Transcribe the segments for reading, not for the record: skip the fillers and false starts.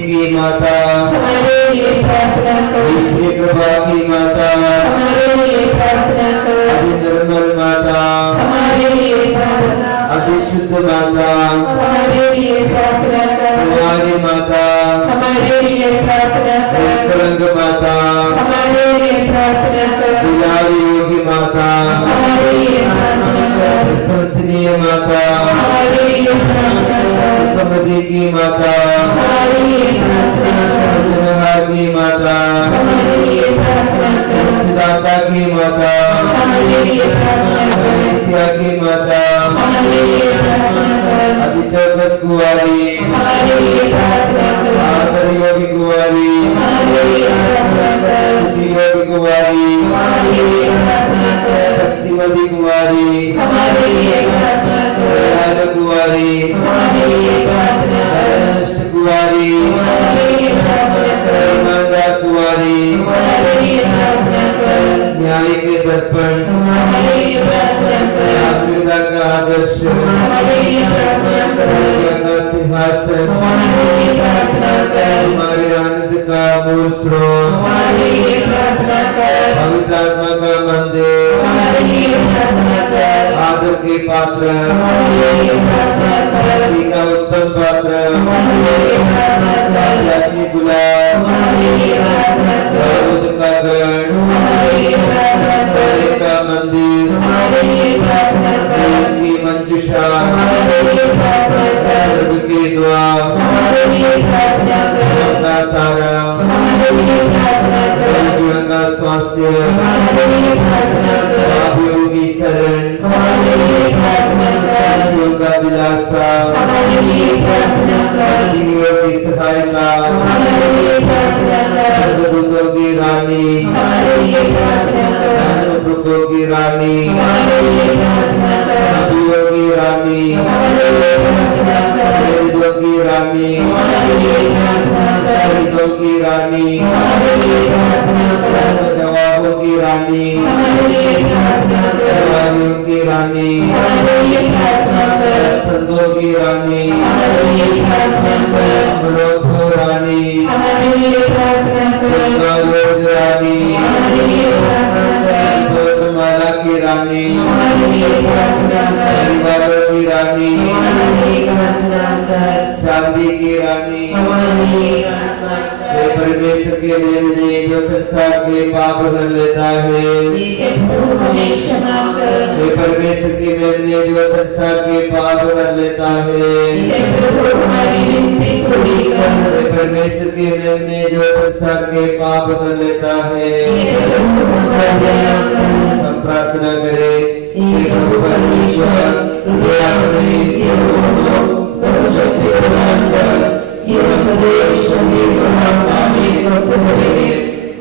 की माता हमारे लिए प्रार्थना करो। ईश्वरी कृपा की माता हमारे लिए प्रार्थना करो। अति निर्मल माता हमारे लिए प्रार्थना करो। अति शुद्ध माता हमारे लिए प्रार्थना करो। कुमारी माता हमारे लिए प्रार्थना करो। निष्कलंक माता हमारे लिए प्रार्थना करो। दुलारी योगी माता हमारे लिए प्रार्थना करो। विश्वसनीय माता हमारे लिए प्रार्थना करो। समधि की माता हमारे लिए प्रार्थना करो। सजनहार की माता हमारे लिए प्रार्थना करो। मुक्तिदाता की माता हमारे लिए प्रार्थना करो। एशिया की माता हमारे लिए प्रार्थना करो। अतिचौकस कुंवारी हमारे लिए प्रार्थना करो। आदर योगी कुंवारी हमारे लिए प्रार्थना करो। स्तुति योगी कुंवारी हमारे लिए प्रार्थना करो। शक्तिमती कुंवारी हमारे लिए प्रार्थना करो। दयाल कुंवारी हमारे लिए प्रार्थना करो। धर्मनिष्ठ कुंवारी हमारे लिए प्रार्थना करो। ईमानदार कुंवारी हमारे लिए प्रार्थना करो। न्याय के दर्पण हमारे लिए प्रार्थना करो। आत्मीयता का आदर्श हमारे लिए प्रार्थना करो। प्रज्ञा का सिंहासन हमारे लिए प्रार्थना करो। हमारे आनंद का मूल स्रोत हमारे लिए प्रार्थना करो। पवित्र आत्मा का मंदिर हमारे लिए प्रार्थना करो। आदर के पात्र हमारे लिए प्रार्थना करो। भक्ति का उत्तम पात्र हमारे लिए प्रार्थना करो। आध्यात्मिक गुलाब हमारे लिए प्रार्थना करो। दाऊद का गढ़ हमारे लिए प्रार्थना करो। स्वर्ग का मंदिर हमारे लिए प्रार्थना करो। की मंजुषा हमारे लिए प्रार्थना करो। स्वर्ग के द्वार हमारे लिए प्रार्थना करो। का तारा हमारे लिए प्रार्थना करो। जीवन का स्वास्थ्य हमारे लिए प्रार्थना करो। पापियों की शरण हमारे लिए प्रार्थना करो। जीवन का दिलासा हमारे लिए प्रार्थना करो। सीनियों की सहायता हमारे लिए प्रार्थना करो। स्वर्गदूतों की रानी हमारे लिए प्रार्थना करो। धर्मपुरुषों की रानी हमारे लिए प्रार्थना करो। नबियों की रानी हमारे लिए प्रार्थना करो। वेदों की रानी हमारे लिए प्रार्थना करो। शहीदों की रानी हमारे लिए प्रार्थना करो। गवाहों की रानी हमारे लिए प्रार्थना करो। गवाहियों की रानी हमारे लिए प्रार्थना करो। संतों की रानी हमारे लिए प्रार्थना करो। अमलोको रानी हमारे लिए प्रार्थना करो। सुंदरोज रानी हमारे लिए प्रार्थना करो। गौतमाला की रानी हमारे लिए प्रार्थना करो। परिवारों की रानी हमारे लिए प्रार्थना करो। शांति की रानी हमारे लिए प्रार्थना हे करो। परमेश्वर के मेमने जो संसार के पाप भर लेता है हे प्रभु हमें क्षमा कर। हे परमेश्वर के मेमने जो संसार के पाप भर लेता है हे प्रभु हमारी विनती पूरी कर। हे परमेश्वर के मेमने जो संसार के पाप भर लेता है हे प्रभु हमारी दया कर। हम प्रार्थना करें हे प्रभु परमेश्वर कृपया हमें सेवकों को प्रभु शक्ति प्रदान कर कि हम सदैव शरीर को आत्मा में स्वस्थ रहे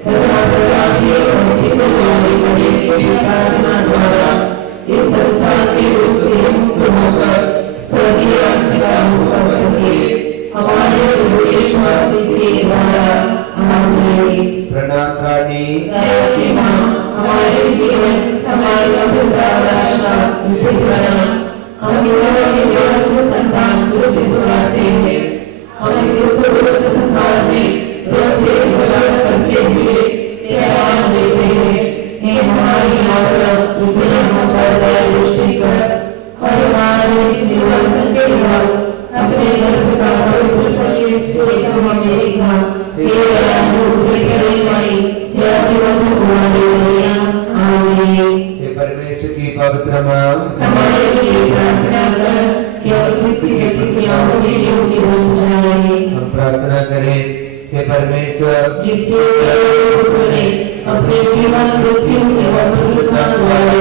तथा प्रजातियों और हितों वाले बने की प्रार्थना द्वारा इस संसार के दुख से मुक्त होकर स्वर्गीय पिताओं पर सके हमारे प्रभु यीशु मसीह के द्वारा आमीन। प्रणाम रानी दया की मां हमारे जीवन हमारी मधुरता और आशा तुझे प्रणाम। हम युवाओं के दिवस संतान तुझे बुलाते हैं। हम इस दुष्ट संसार में रोते भला करते हुए तेरा नाम लेते हैं। हे हमारी माता तुझे हम पर दया दृष्टि कर और हमारे सिंहासन के भाव अपने गर्भ का पवित्र फल यीशु के सामने देखा। हे दयालु हे करुणामयी हे अतिमधुर कुमारी मैया आमीन। हे परमेश्वर की पवित्र मां हमारे लिए प्रार्थना कर कि हम क्रिस्त के दुखियाओं के योग्य बन जाएं। हम प्रार्थना करें हे परमेश्वर जिसके पुत्र ने अपने जीवन मृत्यु एवं पुनरुत्थान द्वारा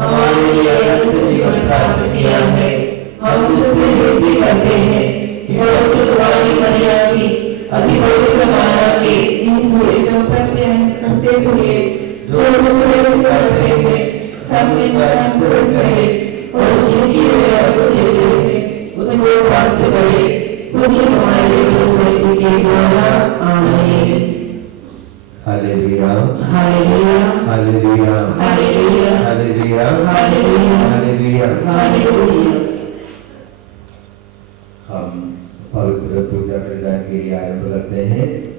हमारे लिए अनंत जीवन प्राप्त किया है। हम तुझसे विनती करते हैं कि पवित्र कुमारी मरिया की अति पवित्र माला के इन पूरे दंपत्ति करते हुए जो मुझे करते हैं हम इनका अनुसरण करें और जिनकी वे अर्थ देते हैं उनको प्राप्त करें। मुझे हमारे प्रभु मसीह के द्वारा आमीन। Hallelujah hallelujah hallelujah hallelujah hallelujah hallelujah hallelujah. Hallelujah. हम पवित्र पूजा प्रदान के लिए आरंभ करते हैं।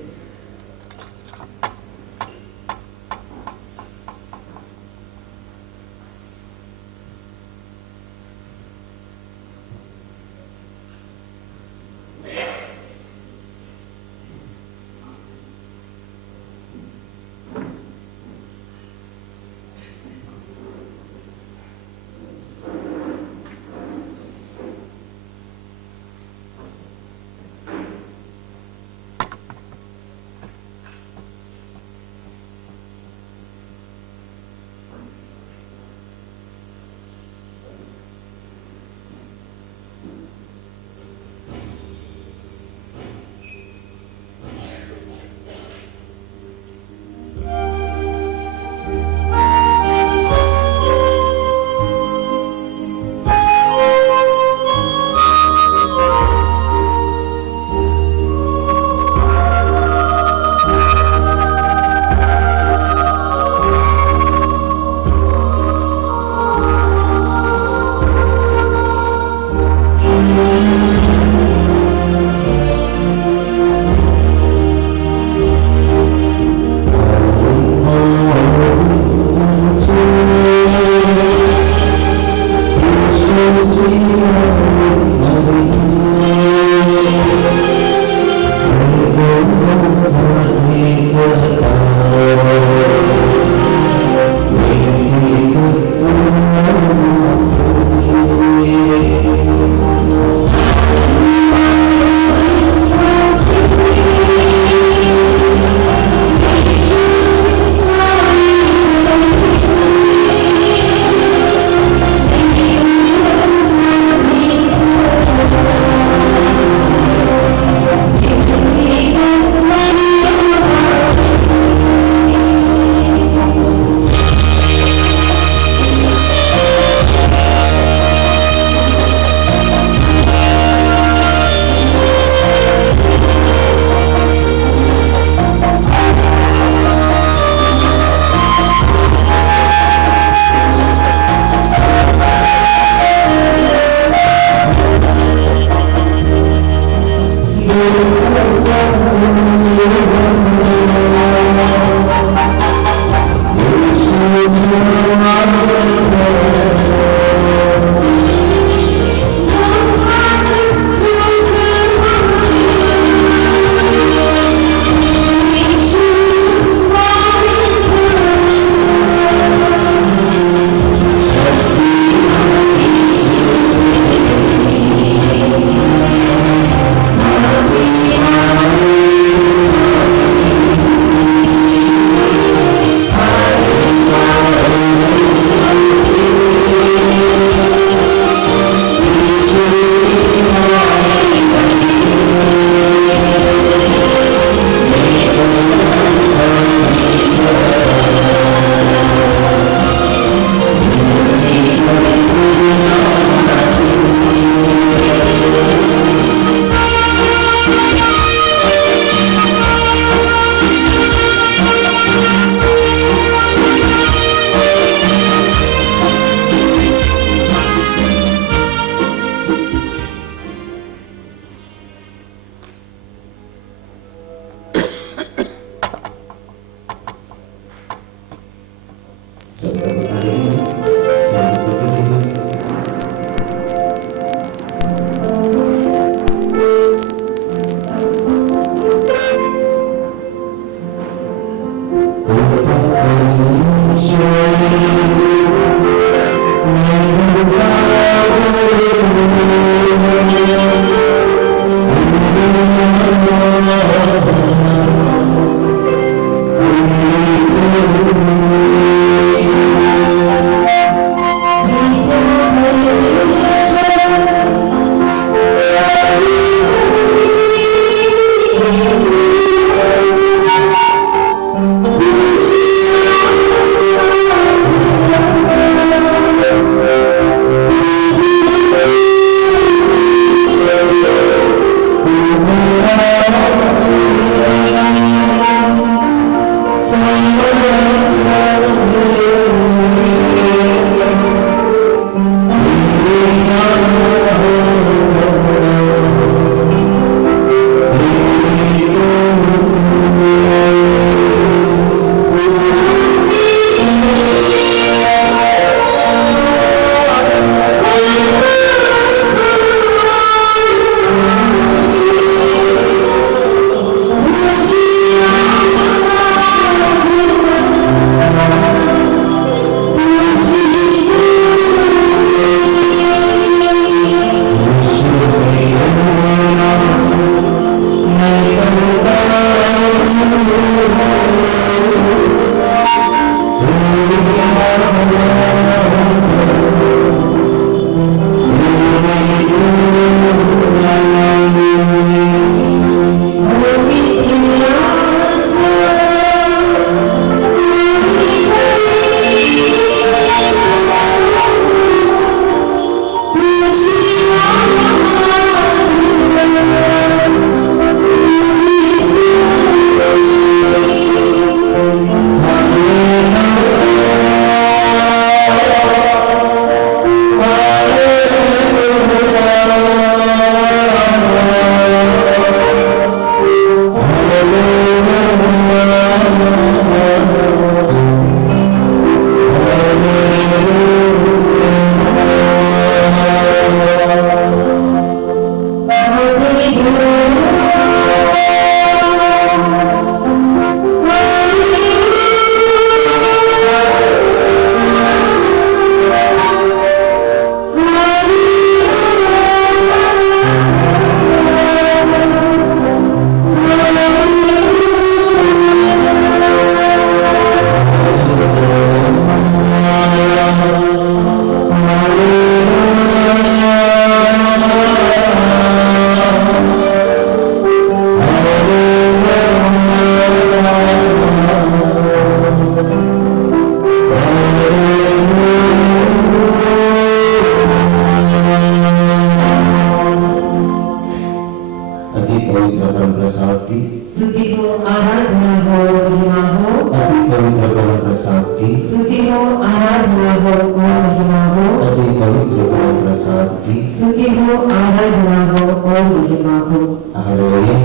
प्रसाद की, स्तुति हो, आराधना हो, महिमा हो। अति पवित्र पवन प्रसाद की, स्तुति हो, आराधना हो और महिमा हो। अति पवित्र पवन प्रसाद की, स्तुति हो, आराधना हो और महिमा हो। Hallelujah,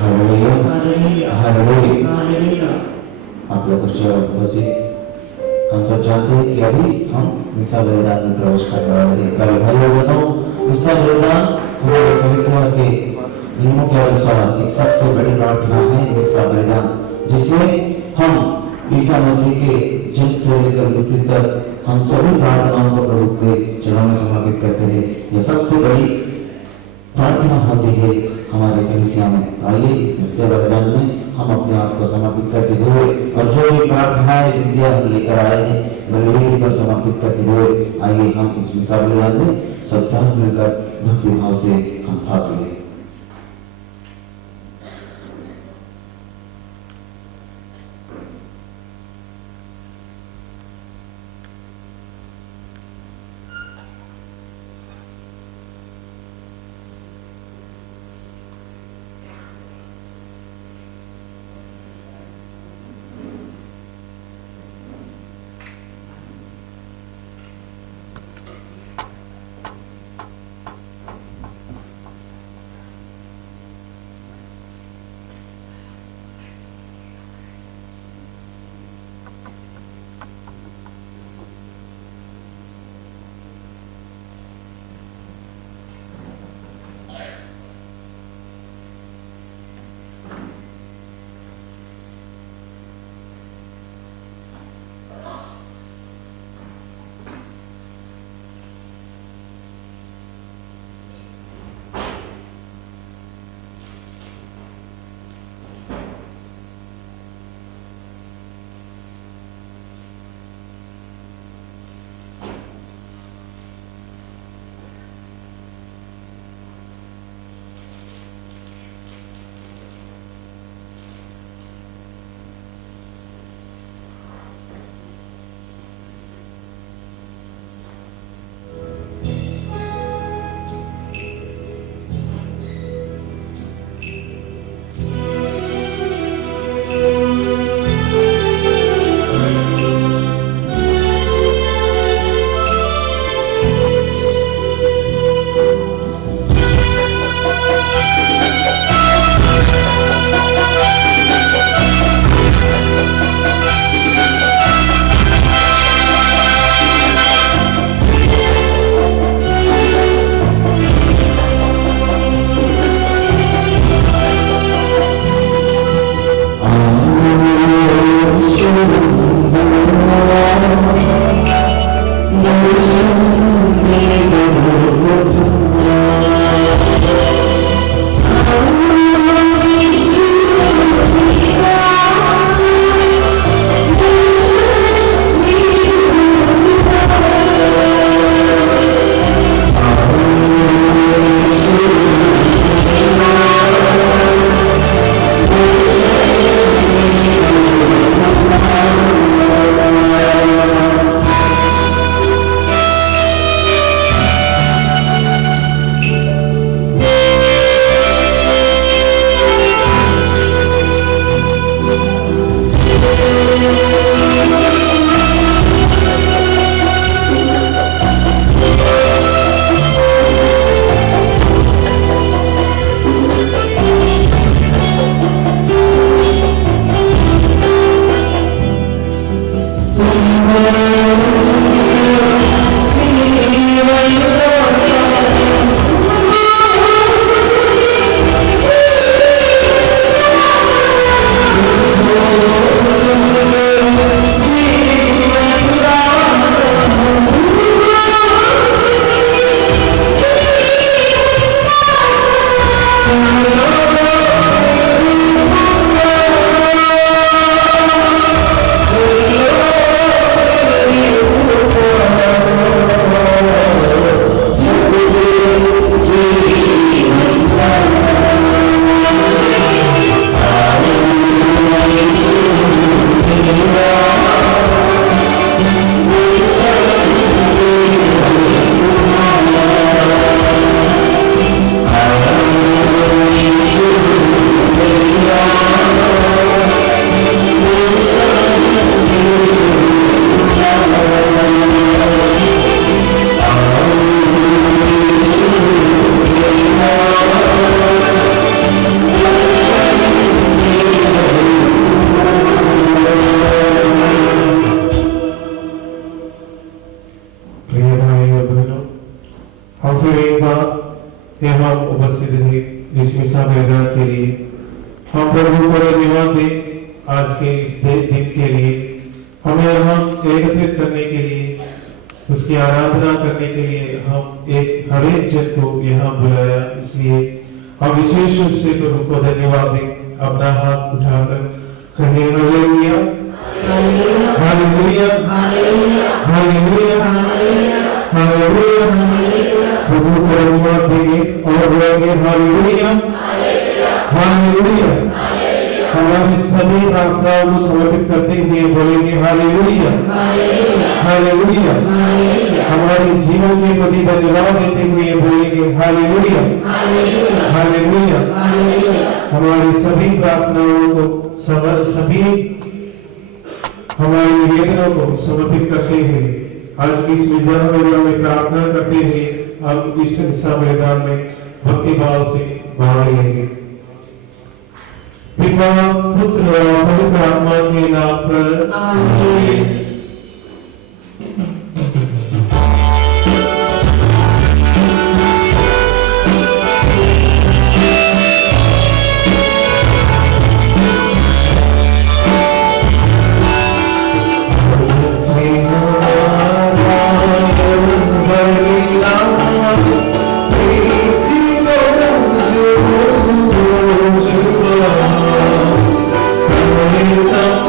hallelujah, hallelujah. हालेलुया। आप लोग कुछ बसे। हम सब जानते हैं कि अभी हम मिसा बलिदान में प्रवेश करने वाले हैं। कल भाइयों बहनों, मिसा बलिदान हमारे कलीसिया के नियमों के अनुसार एक सबसे बड़ी प्रार्थना है मिसा बलिदान, जिसमें हम ईसा मसीह के जन्म से लेकर मृत्यु तक हम सभी प्रार्थनाओं को प्रभु के चरणों में समर्पित करते हैं। यह सबसे बड़ी प्रार्थना होती है हमारे कलीसिया में। आइए इस मिसा बलिदान में हम अपने आप को समर्पित करते हुए और जो भी प्रार्थनाएं विद्या हम लेकर आए हैं बलिदान पर समर्पित करते हुए आइए हम इस मिसा बलिदान में सब साथ मिलकर भक्ति भाव से हम भाग लें। हम प्रभु को धन्यवाद दें आज के इस दिन के लिए, हमें यहाँ एकत्रित करने के लिए, उसकी आराधना करने के लिए हम हर एक जन को यहाँ बुलाया। इसलिए हम विशेष रूप से प्रभु को धन्यवाद दें। अपना हाथ उठाकर कहें हालेलुया, हालेलुया, हालेलुया, हालेलुया। प्रभु को धन्यवाद देंगे और बोलेंगे हालेलुया, हालेलुया। हमारी सभी प्रार्थनाओं को समर्पित करते हुए बोलेंगे हालेलुया, हालेलुया। हमारे जीवन के प्रति धन्यवाद देते हुए बोलेंगे हालेलुया, हालेलुया। हमारी सभी प्रार्थनाओं को सभी हमारे निवेदनों को समर्पित करते हुए आज की इस विद्या में प्रार्थना करते हुए हम इस हिस्सा मैदान में भक्ति भाव से भाग लेंगे। पिता, पुत्र और पवित्र आत्मा के नाम पर आमीन। Some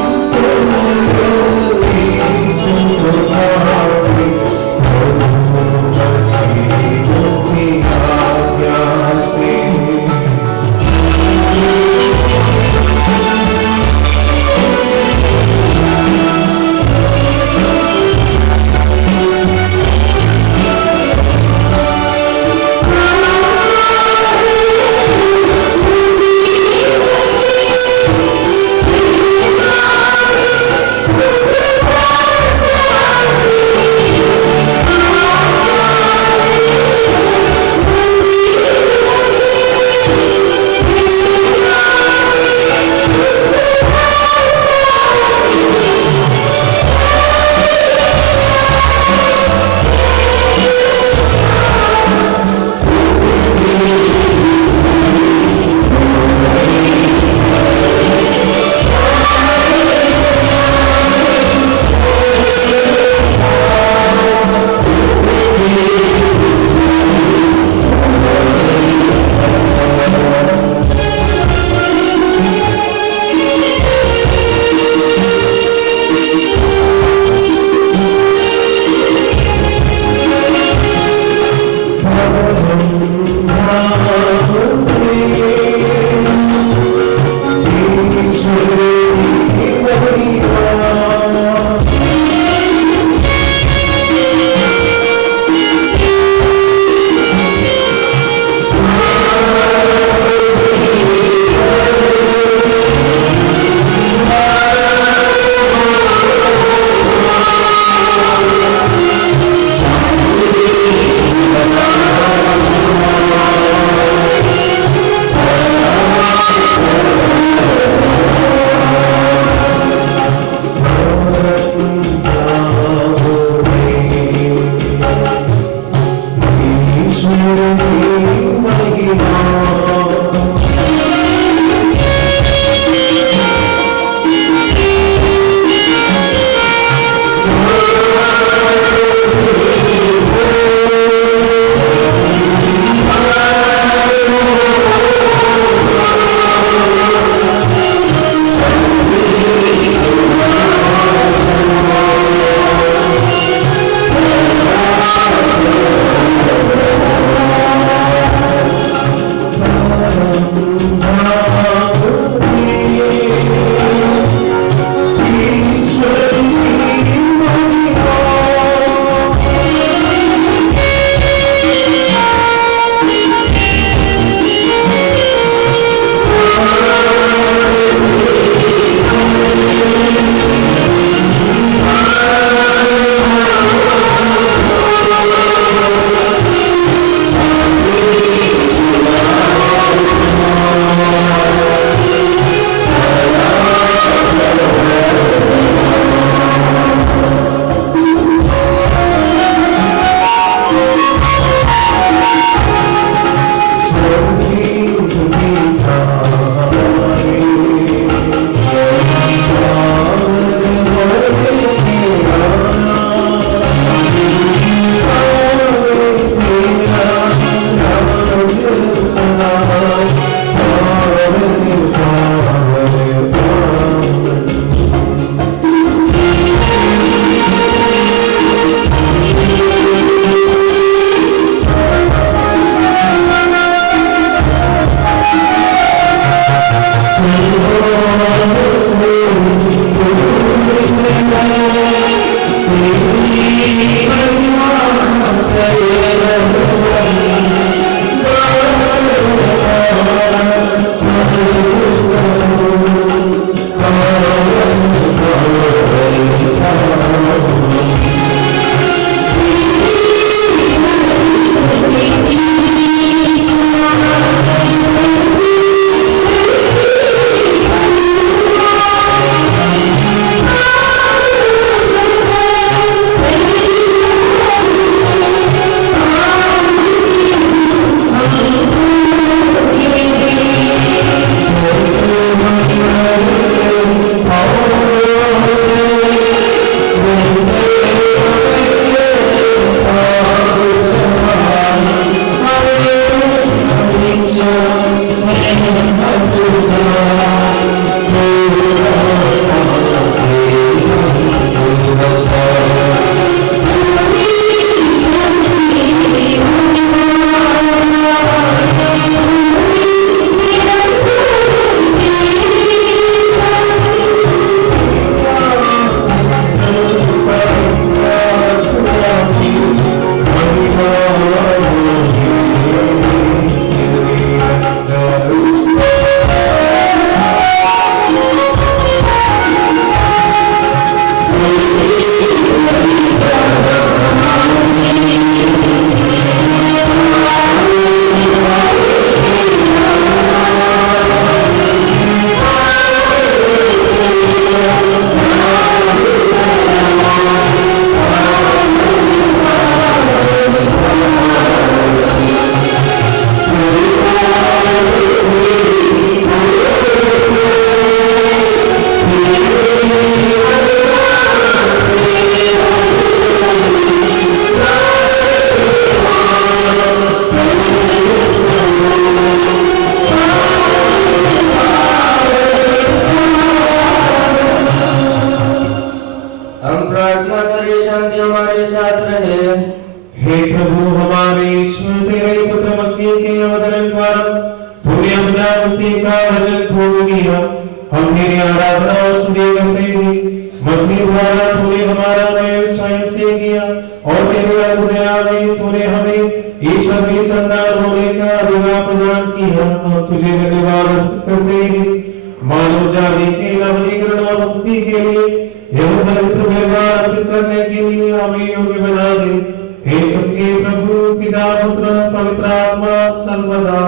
हम तेरी आराधना और स्तुति करते हैं। मसीह द्वारा तूने हमारा मेल स्वयं से किया और तेरी अद्भुत दया में तूने हमें ईश्वर की संतान होने का अधिकार प्रदान किया। हम तुझे धन्यवाद करते हैं। मानव जाति के नवीनीकरण और मुक्ति के लिए यह पवित्र बलिदान अर्पित करने के लिए हमें योग्य बना दे। हे सबके प्रभु पिता पुत्र पवित्र आत्मा सर्वदा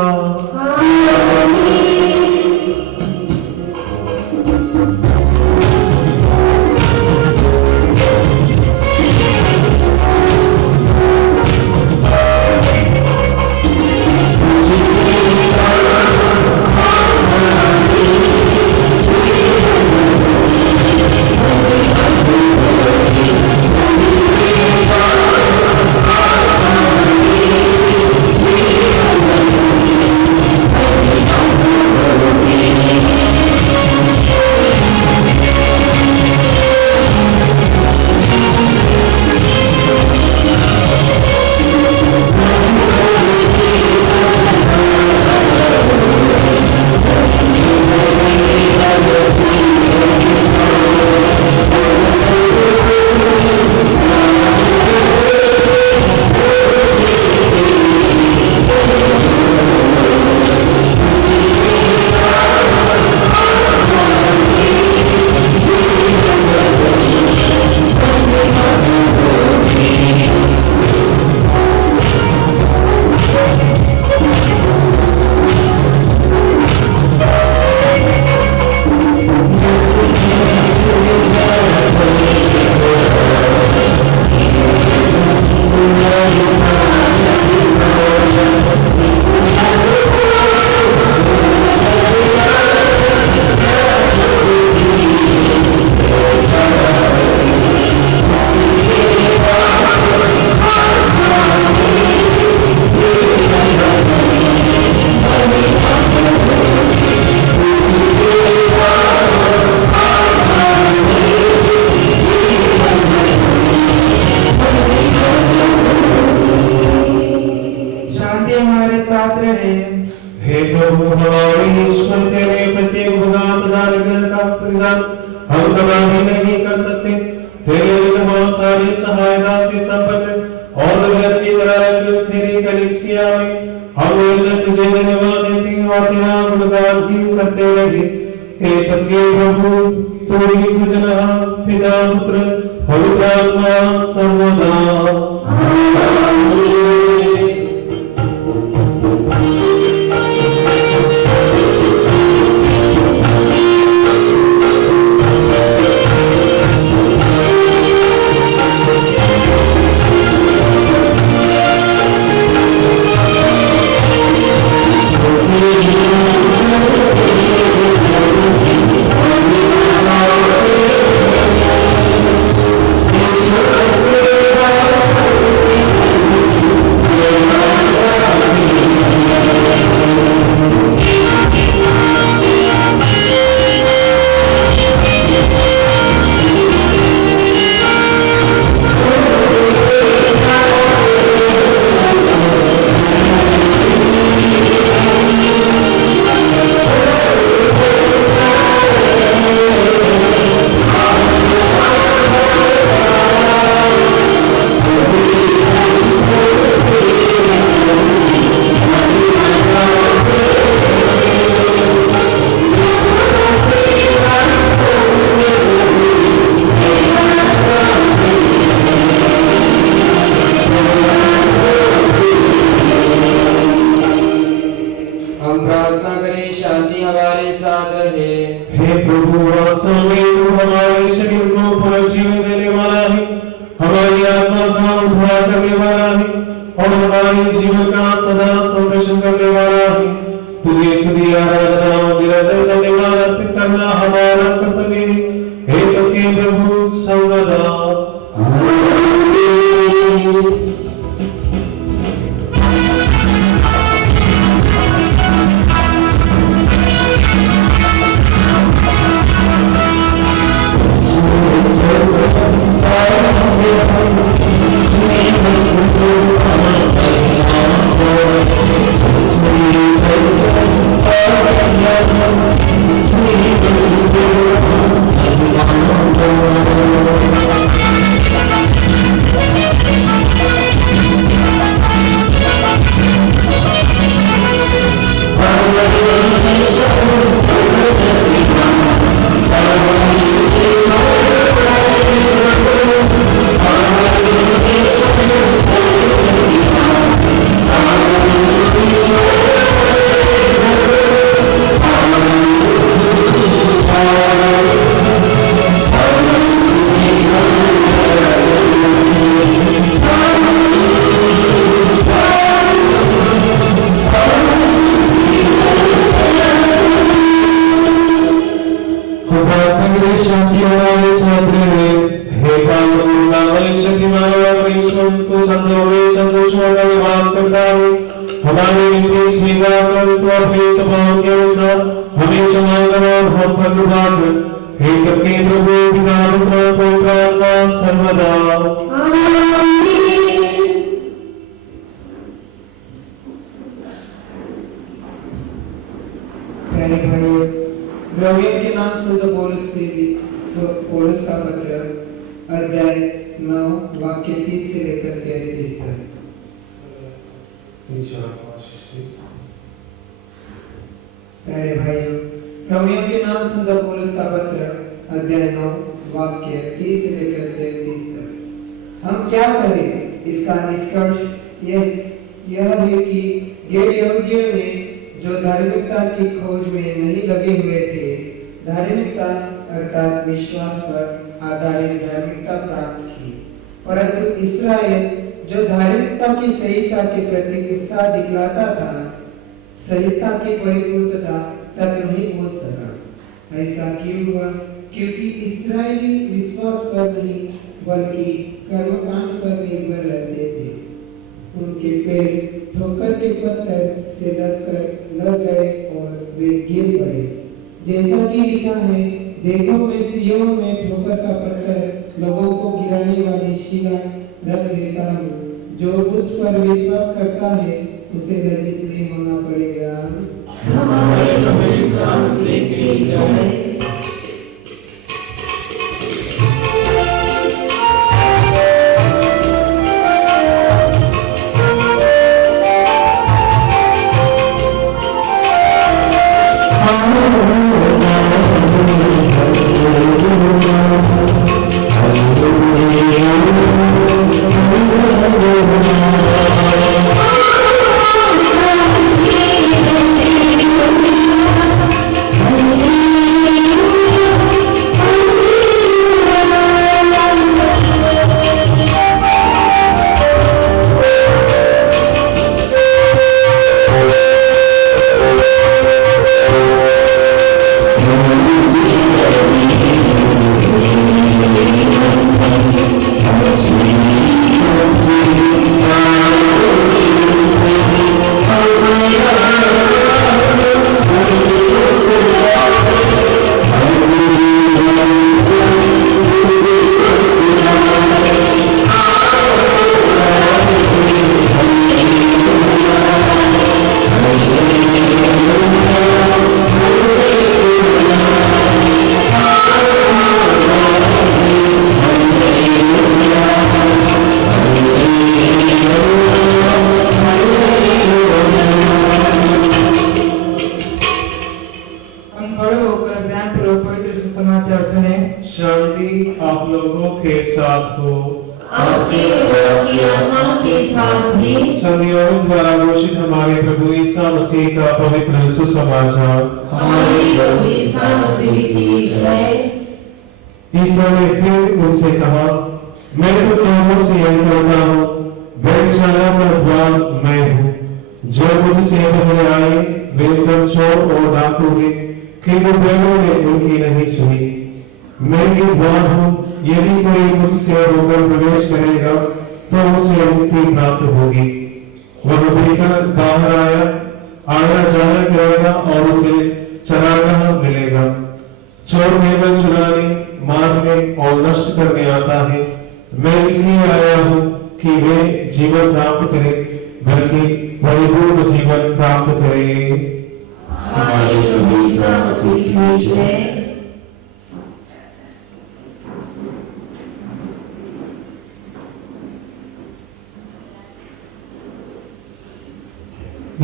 हे प्रभु हमारे ईश्वर तेरे प्रत्येक भुगतान का प्रतिदान हम कभी नहीं कर सकते। तेरे बिना सारी सहायता से संपन्न और दुर्लभ की तरह तेरी कलीसिया में हम तुझे धन्यवाद देते और तेरा गुणगान भी करते रहे। हे सबके प्रभु तू ही सृजनहार पिता पुत्र पवित्र आत्मा सर्वदा Thank you. हम प्रार्थना करें शांति हमारे साथ रहे। हे पावन शक्तिमान परमेश्वर तो संतों में संतोषों का निवास करता है, हमारे विनती स्वीकार कर तो अपने स्वभाव के अनुसार हमें क्षमा कर और हम पर कृपा कर। हे सबके प्रभु पिता पुत्र पवित्र आत्मा सर्वदा प्यारे भाइयों, रोमियो के नाम शुद्ध पौलुस का पत्र अध्याय 9 वाक्य 30 से लेकर 33 तक। प्यारे भाइयों, रोमियो के नाम शुद्ध पौलुस का पत्र अध्याय 9 वाक्य 30 से लेकर 33 तक। हम क्या करें? इसका निष्कर्ष यह है कि गैर यहूदियों ने जो धार्मिकता की खोज में नहीं लगे हुए थे, धार्मिकता अर्थात विश्वास पर आधारित धार्मिकता प्राप्त की, परंतु इस्राएल जो धार्मिकता की सहीता के प्रति उत्साह दिखलाता था, सहीता की परिपूर्णता तक नहीं पहुंच सका। ऐसा क्यों हुआ? क्योंकि इस्राएली विश्वास पर नहीं बल्कि कर्मकांड पर निर्भर रहते थे। उनके पैर ठोकर के पत्थर से लग गए और वे गिर पड़े। जैसा कि लिखा है, देखो मैं सिय्योन में ठोकर का पत्थर लोगों को गिराने वाली शिला रख देता हूँ। जो उस पर विश्वास करता है उसे लज्जित नहीं होना पड़ेगा। हमारे प्रभु मसीह की जय। शांति आप लोगों के साथ हो। आपकी आत्मा के साथ भी। संधियों द्वारा घोषित हमारे प्रभु ईसा मसीह का पवित्र सुसमाचार। हमारे प्रभु ईसा मसीह की जय। ईसा ने फिर उनसे कहा, मैं तो तुमों से यह कहता हूँ, वेश्यालय का द्वार मैं हूँ। जो मुझसे पहले आए वे सब चोर और डाकू हैं, किंतु बहनों ने उनकी नहीं सुनी। मैं ही द्वार हूँ, यदि कोई मुझसे होकर प्रवेश करेगा तो उसे मुक्ति प्राप्त होगी। वह भीतर बाहर आया जाया करेगा और उसे चरागाह मिलेगा। चोर केवल चुराने, मारने और नष्ट करने आता है। मैं इसलिए आया हूँ कि वे जीवन प्राप्त करें, बल्कि परिपूर्ण जीवन प्राप्त करें। हमारे प्रभु ईसा मसीह की जय।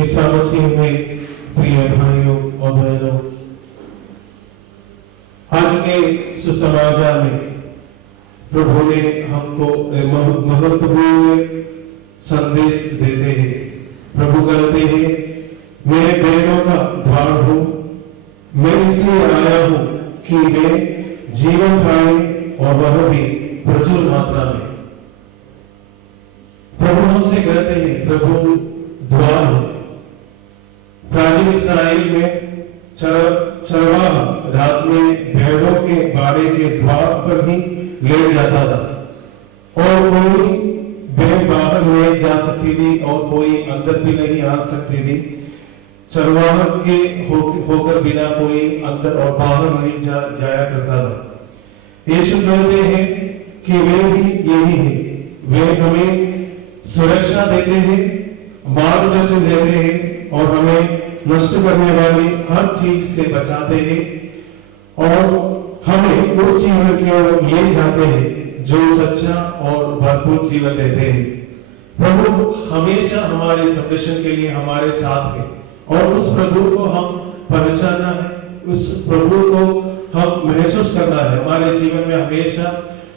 ईसा मसीह में प्रिय भाइयों और बहनों, आज के सुसमाचार में प्रभु ने हमको महत्वपूर्ण संदेश देते हैं। प्रभु कहते हैं, मैं बहनों का द्वार हूं। मैं इसलिए आया हूं कि वे जीवन पाए और वह भी प्रचुर मात्रा में। प्रभु हमसे कहते हैं, प्रभु द्वार है। प्राचीन इस्राएल में चरवाहा रात में भेड़ों के बाड़े के द्वार पर ही लेट जाता था और कोई भेड़ बाहर नहीं जा सकती थी और कोई अंदर भी नहीं आ सकती थी। चरवाहा के होकर बिना कोई अंदर और बाहर नहीं जाया करता था। यीशु कहते हैं कि वे भी यही है, वे हमें सुरक्षा देते हैं, मार्गदर्शन देते हैं और हमें नष्ट करने वाली हर चीज से बचाते हैं और हमें उस जीवन की ओर ले जाते हैं जो सच्चा और भरपूर जीवन देते हैं। प्रभु हमेशा हमारे संरक्षण के लिए हमारे साथ है और उस प्रभु को हम पहचानना है, उस प्रभु को हम महसूस करना है। हमारे जीवन में हमेशा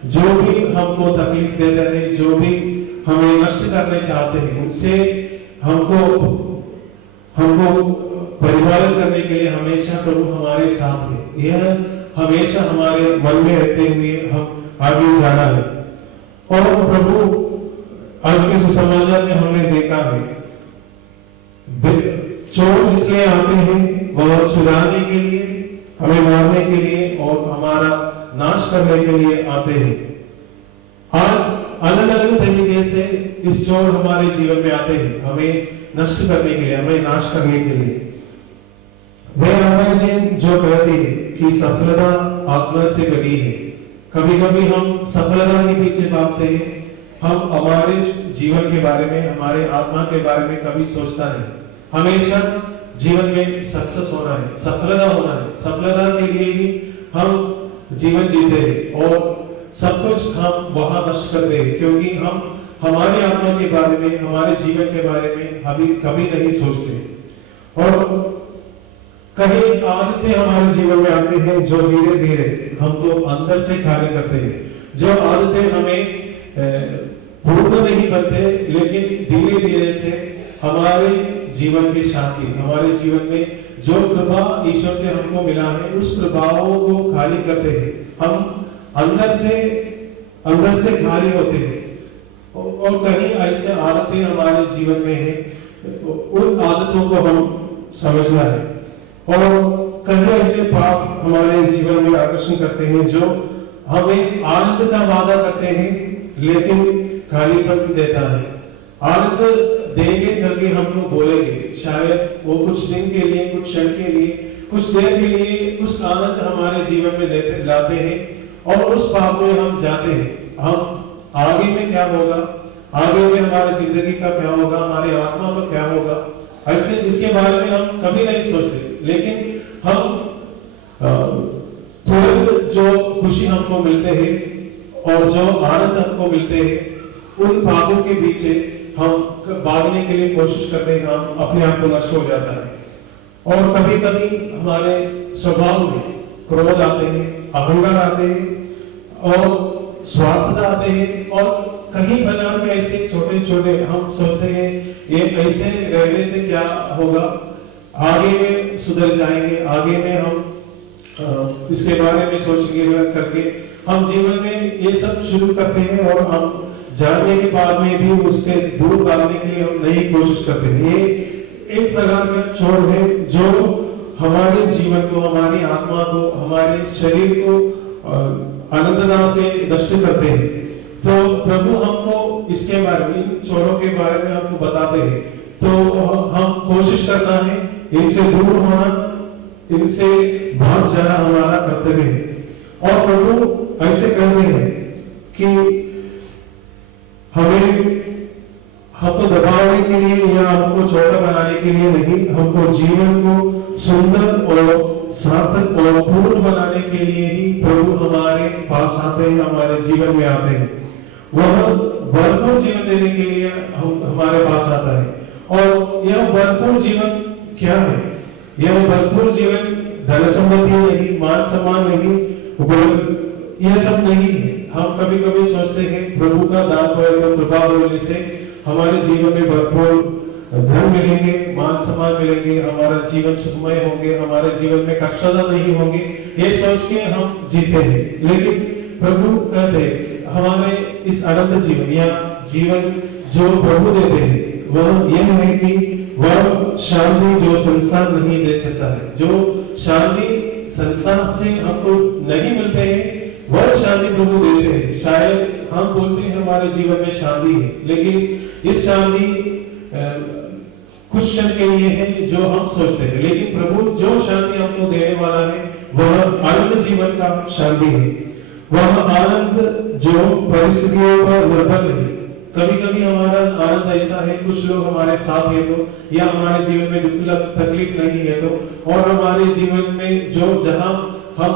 जो भी हमको तकलीफ देते हैं, जो भी हमें नष्ट करने चाहते हैं, उनसे हमको परिपालन करने के लिए हमेशा प्रभु हमारे साथ है। यह हमेशा हमारे मन में रहते हुए हम आगे जाना है। और प्रभु आज के सुसमाचार में हमने देखा है, चोर इसलिए आते हैं, वह चुराने के लिए, हमें मारने के लिए और हमारा नाश करने के लिए आते हैं। आज अलग अलग तरीके से इस चोर हमारे जीवन में आते हैं, हमें नष्ट करने के लिए, हमें नाश करने के लिए। वे रामायण जो कहती है कि सफलता आत्मा से बनी है। कभी कभी हम सफलता के पीछे भागते हैं, हम हमारे जीवन के बारे में, हमारे आत्मा के बारे में कभी सोचता नहीं। हमेशा जीवन में सक्सेस होना है, सफलता होना है, सफलता के लिए ही हम जीवन जीते हैं और सब कुछ हम वहां नष्ट करते हैं, क्योंकि हम हमारी आत्मा के बारे में, हमारे जीवन के बारे में कभी नहीं सोचते। और कहीं आदतें हमारे जीवन में आते हैं जो धीरे धीरे हमको अंदर से खाली करते हैं, जो आदतें हमें पूर्ण नहीं बनते, लेकिन धीरे धीरे से हमारे जीवन की शांति, हमारे जीवन में जो कृपा ईश्वर से हमको मिला है, उस कृपाओं को खाली करते हैं। हम अंदर से खाली होते हैं और कहीं ऐसे आदतें हमारे जीवन में है, उन आदतों को हम समझना है। और कहीं ऐसे पाप हमारे जीवन में आकर्षण करते हैं जो हमें आनंद का वादा करते हैं लेकिन खालीपन देता है। आनंद देंगे करके हमको बोलेंगे, शायद वो कुछ दिन के लिए, कुछ क्षण के लिए, कुछ देर के लिए उस आनंद हमारे जीवन में लाते हैं और उस पाप में हम जाते हैं। हम आगे में क्या होगा, आगे में हमारी जिंदगी का क्या होगा, हमारी आत्मा का क्या होगा, ऐसे इसके बारे में हम कभी नहीं सोचते। लेकिन हम तुरंत जो खुशी हमको मिलते हैं और जो आनंद हमको मिलते हैं, उन पापों के पीछे हम भागने के लिए कोशिश करते हैं, हम अपने आप को नष्ट हो जाता है। और कभी कभी हमारे स्वभाव में क्रोध आते हैं, अहंकार आते हैं और स्वार्थता आते हैं और कहीं प्रकार के ऐसे छोटे छोटे हम सोचते हैं ये ऐसे रहने से क्या होगा, आगे में सुधर जाएंगे, आगे में हम इसके बारे में सोचेंगे करके हम जीवन में ये सब शुरू करते हैं और हम जानने के बाद में भी उससे दूर भागने के लिए हम नई कोशिश करते हैं। ये एक प्रकार का चोर है जो हमारे जीवन को, हमारी आत्मा को, हमारे शरीर को अनंतता से नष्ट करते हैं। तो प्रभु हमको इसके बारे में, चोरों के बारे में हमको बताते हैं, तो हम कोशिश करना है, इनसे दूर होना, इनसे भाग जाना हमारा कर्तव्य है। और प्रभु ऐसे कहते हैं कि हमको दबाने के लिए या हमको छोटा बनाने के लिए नहीं, हमको जीवन को सुंदर और सार्थक और पूर्ण बनाने के लिए ही प्रभु हमारे पास आते हैं, हमारे जीवन में आते हैं। वह भरपूर जीवन देने के लिए हमारे पास आता है। और यह भरपूर जीवन क्या है? यह भरपूर जीवन धन संपत्ति नहीं, मान सम्मान नहीं, यह सब नहीं है। हम कभी कभी सोचते हैं प्रभु का दान और कृपा होने से हमारे जीवन में भरपूर धन मिलेंगे, मान सम्मान मिलेंगे, हमारा जीवन सुखमय होंगे, हमारे जीवन में कष्टदा नहीं होंगे, ये सोच के हम जीते हैं। लेकिन प्रभु कहते हैं हमारे इस अनंत जीवन या जीवन जो प्रभु देते हैं वह यह है कि वह शांति जो संसार नहीं दे सकता है, जो शांति संसार से हमको नहीं मिलते हैं, वह शांति प्रभु देते हैं। शायद हम बोलते हैं हमारे जीवन में शांति है, लेकिन इस शांति कुछ क्षण के लिए है जो हम सोचते हैं, लेकिन प्रभु जो शांति हमको देने वाला है वह अनंत जीवन का शांति है। वह आनंद जो परिस्थितियों पर निर्भर नहीं। कभी कभी हमारा आनंद ऐसा है, कुछ लोग हमारे साथ है तो, या हमारे जीवन में दुख तकलीफ नहीं है तो, और हमारे जीवन में जो जहां हम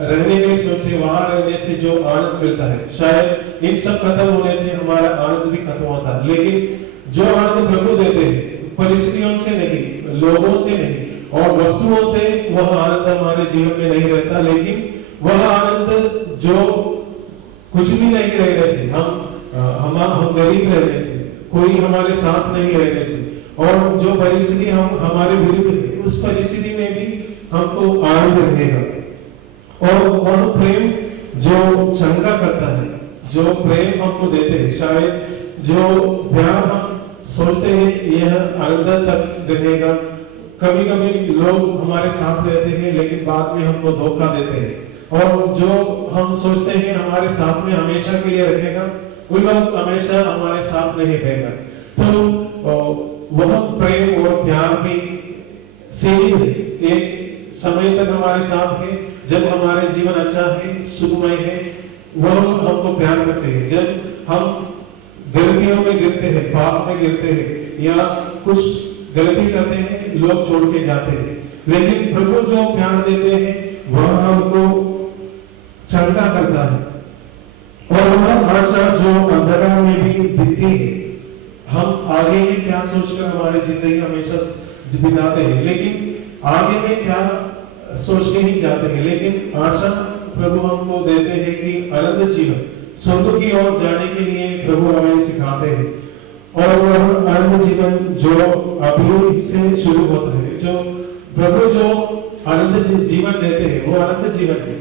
रहने के लिए सोचते हैं वहां रहने से जो आनंद मिलता है, शायद इन सब खत्म होने से हमारा आनंद भी खत्म होता है। लेकिन जो आनंद प्रभु देते हैं परिस्थितियों से नहीं, लोगों से नहीं और वस्तुओं से, वह आनंद हमारे जीवन में नहीं रहता। लेकिन वह आनंद जो कुछ भी नहीं रहने से, हम गरीब रहने से, कोई हमारे साथ नहीं रहने से, और जो परिस्थिति हम हमारे विरुद्ध है, उस परिस्थिति में भी हमको आनंद रहेगा। और वह प्रेम जो चंगा करता है, जो प्रेम हमको देते हैं, शायद जो प्यार हम सोचते हैं यह आनंद तक रहेगा। कभी कभी लोग हमारे साथ रहते हैं लेकिन बाद में हमको धोखा देते हैं, और जो हम सोचते हैं हमारे साथ में हमेशा के लिए रहेगा, वो लोग हमेशा हमारे साथ नहीं रहेगा। तो वह प्रेम और प्यार भी सीमित है, एक समय तक हमारे साथ है। जब हमारे जीवन अच्छा है, सुखमय है, वह हमको प्यार करते हैं। जब हम गलतियों में गिरते हैं, पाप में गिरते हैं या कुछ गलती करते हैं, लोग छोड़ के जाते हैं। लेकिन प्रभु जो प्यार देते हैं वह हमको चंगा करता है, और वह आशा जो अंधकार में भी दिखती है। हम आगे में क्या सोचकर हमारी जिंदगी हमेशा बिताते हैं, लेकिन आगे में क्या सोच के ही जाते हैं। लेकिन आशा प्रभु हमको देते हैं कि अनंत जीवन, स्वर्ग की ओर जाने के लिए प्रभु हमें सिखाते हैं। और वह अनंत जीवन जो अभी से शुरू होता है, जो प्रभु जो अनंत जीवन देते हैं वो अनंत जीवन है।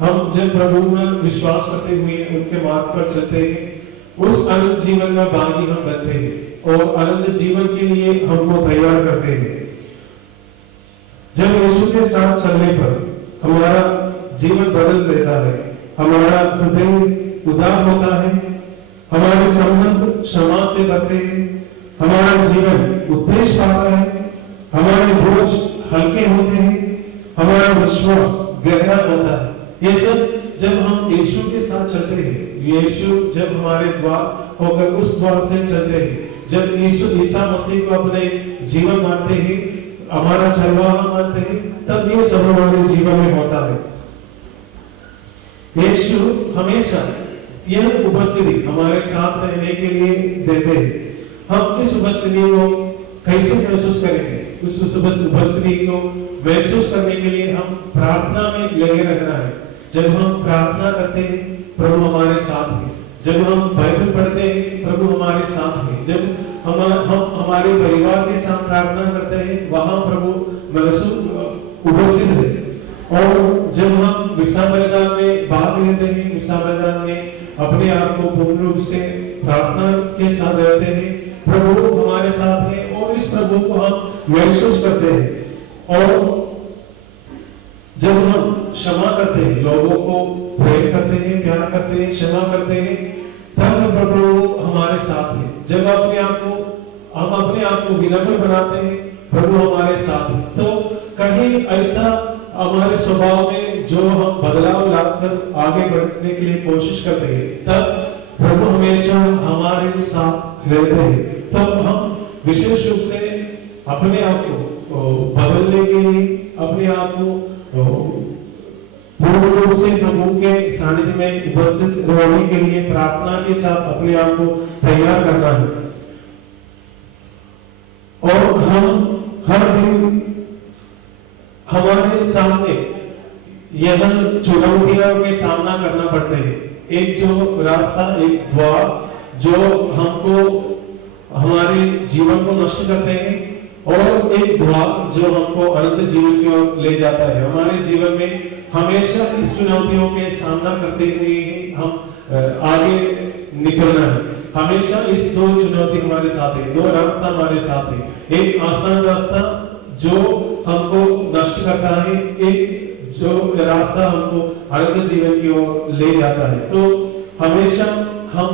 हम जब प्रभु में विश्वास करते हुए उनके मार्ग पर चलते हैं, उस अनंत जीवन का भागी हम बनते हैं और अनंत जीवन के लिए हमको तैयार करते हैं। जब यीशु के साथ चलने पर हमारा जीवन बदल देता है, हमारा हृदय उदार होता है, हमारे संबंध क्षमा से बढ़ते हैं, हमारा जीवन उद्देश्य पाता है, हमारे बोझ हल्के होते हैं, हमारा विश्वास गहरा होता है। ये सब जब हम यीशु के साथ चलते हैं, यीशु जब हमारे द्वार होकर उस द्वार से चलते हैं, जब यीशु ईसा मसीह को अपने जीवन मानते हैं, हमारा चरवाहा मानते हैं, तब ये सब हमारे जीवन में होता है। यीशु हमेशा यह उपस्थिति हमारे साथ रहने के लिए देते हैं। हम इस उपस्थिति को कैसे महसूस करेंगे? उस उपस्थिति को महसूस करने के लिए हम प्रार्थना में लगे रहना है। जब हम प्रार्थना करते हैं प्रभु हमारे साथ है, जब हम बाइबल पढ़ते हैं प्रभु हमारे साथ है, जब हम हमारे परिवार के साथ प्रार्थना करते हैं वहां प्रभु महसूस उपस्थित है। और जब हम मिसा मैदान में भाग लेते हैं, मिसा मैदान में अपने आप को पूर्ण रूप से प्रार्थना के साथ रहते हैं, प्रभु हमारे साथ है और इस प्रभु को हम महसूस करते हैं। और जब हम क्षमा करते हैं, लोगों को प्रेम करते हैं, प्यार करते हैं, क्षमा करते हैं, तब प्रभु हमारे साथ है। जब हम अपने आप को विनम्र बनाते हैं, प्रभु हमारे साथ है। तो कहीं ऐसा हमारे स्वभाव में जो हम बदलाव लाकर आगे बढ़ने के लिए कोशिश करते हैं, तब प्रभु हमेशा हमारे साथ रहते हैं। तो हम विशेष रूप से अपने आप को बदलने के लिए, अपने आप को पूर्ण रूप से प्रभु के सानिध्य में उपस्थित रहने के लिए प्रार्थना के साथ अपने आप को तैयार करना है। और हम हर दिन हमारे सामने यह चुनौतियों के सामना करना पड़ते हैं। एक जो रास्ता, एक द्वार जो हमको हमारे जीवन को नष्ट करते हैं, और एक द्वार जो हमको अनंत जीवन की ओर ले जाता है। हमारे जीवन में हमेशा इस चुनौतियों के सामना करते हुए ही हम आगे निकलना है। हमेशा इस दो चुनौती हमारे साथ है, दो रास्ता हमारे साथ है। एक आसान रास्ता जो हमको नष्ट करता है, एक जो रास्ता हमको अनंत जीवन की ओर ले जाता है। तो हमेशा हम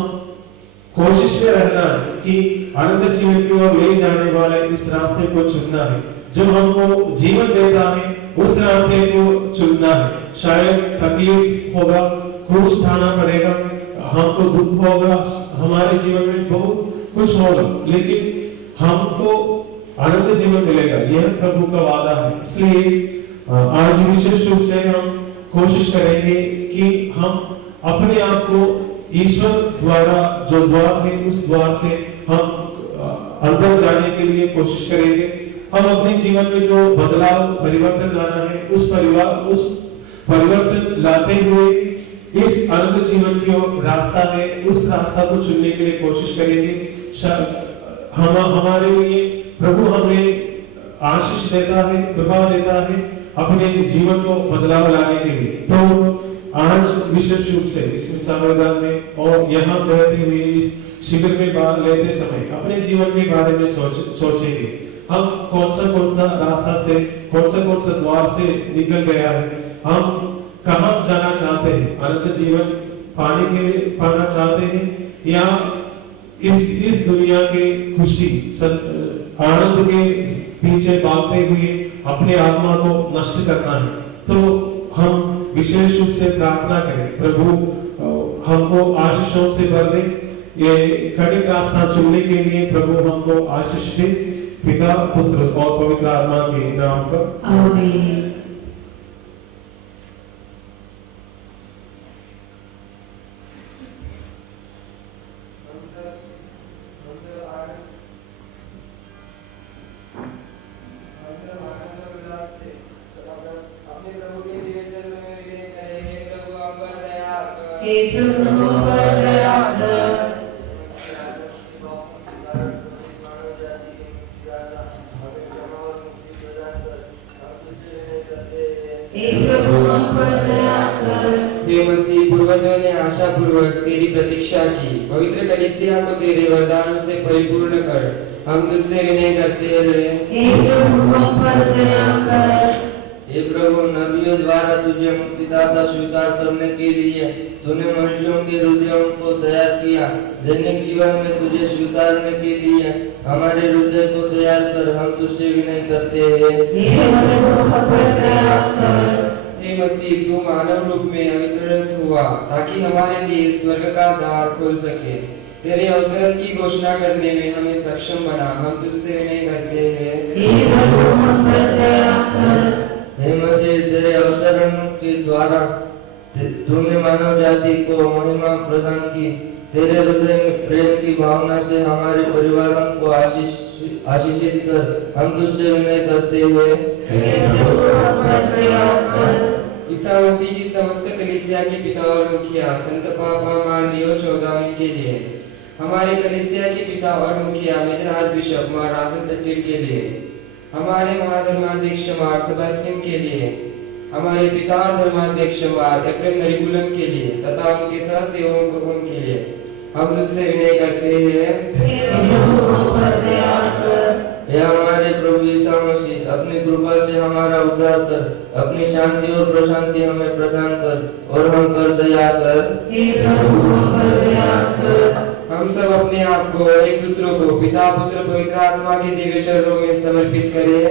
कोशिश में रहना है कि अनंत जीवन की ओर ले जाने वाले इस रास्ते को चुनना है, जो हमको जीवन देता है उस रास्ते को चुनना है। शायद तकलीफ होगा, क्रूस उठाना पड़ेगा, हमको दुख होगा, हमारे जीवन में बहुत कुछ होगा, लेकिन हमको अनंत जीवन मिलेगा, यह प्रभु का वादा है। इसलिए आज विशेष रूप से हम कोशिश करेंगे कि हम अपने आप को ईश्वर द्वारा जो द्वार है उस द्वार से हम अंदर जाने के लिए कोशिश करेंगे। हम अपने जीवन में जो बदलाव परिवर्तन लाना है उस परिवर्तन लाते हुए इस अनंत जीवन की ओर रास्ता है, उस रास्ता को चुनने के लिए कोशिश करेंगे। हमारे लिए प्रभु हमें आशीष देता है, कृपा देता है अपने जीवन को बदलाव लाने के लिए। तो आज विशेष रूप से इस मिसाल में और यहाँ रहते हुए इस शिविर में भाग लेते समय अपने जीवन के बारे में सोचेंगे। हम कौन सा रास्ता से, कौन सा द्वार से निकल गया है, हम कहाँ जाना चाहते हैं, अनंत जीवन पाना चाहते हैं या इस दुनिया के खुशी आनंद के पीछे भागते हुए अपने आत्मा को नष्ट करना है। तो हम विशेष रूप से प्रार्थना करें, प्रभु हमको आशीषों से भर दे, ये कठिन रास्ता चुनने के लिए प्रभु हमको आशीष दे, पिता पुत्र और पवित्र आत्मा के नाम पर आमीन। पूर्वजों ने आशा पूर्वक तेरी प्रतीक्षा की, पवित्र कलीसिया को तेरे वरदानों से परिपूर्ण कर। हम तुझसे विनय करते हैं, हे प्रभु, नबियों द्वारा तुझे मुक्तिदाता स्वीकार करने के लिए तूने मनुष्यों के हृदयों को तैयार किया। दैनिक जीवन में तुझे स्वीकारने के लिए हमारे हृदय को तैयार कर। हम तुझसे विनय करते हैं, हे मसीह, तू मानव रूप में अवतरित हुआ ताकि हमारे लिए स्वर्ग का द्वार खुल सके। तेरे अवतरण की घोषणा करने में हमें सक्षम बना। हम तुझसे विनय करते हैं, हे मसीह, तेरे अवतरण के द्वारा तूने मानव जाति को महिमा प्रदान की। तेरे हृदय में प्रेम की भावना से हमारे परिवारों को आशीषित कर। हम तुझसे विनय करते हुए ईसा मसीह की समस्त कलीसिया के पिता और मुखिया संत पापा मार लियो 14वें के लिए, हमारे कलीसिया के पिता और मुखिया मेजर आर्च बिशप मार राघव तटीर के लिए, हमारे महाधर्माध्यक्ष मार सेबास्टियन के लिए, हमारे पिता और धर्माध्यक्ष मार एफ्रेम नरिकुलम के लिए तथा उनके सह सेवकों के लिए हम तुझसे विनय करते हैं, हे हमारे प्रभु यीशु मसीह, अपनी कृपा से हमारा उद्धार कर, अपनी शांति और प्रशांति हमें प्रदान कर और हम पर दया कर। हम सब अपने आप को और एक दूसरों को पिता पुत्र पवित्र आत्मा के दिव्य चरणों में समर्पित करें।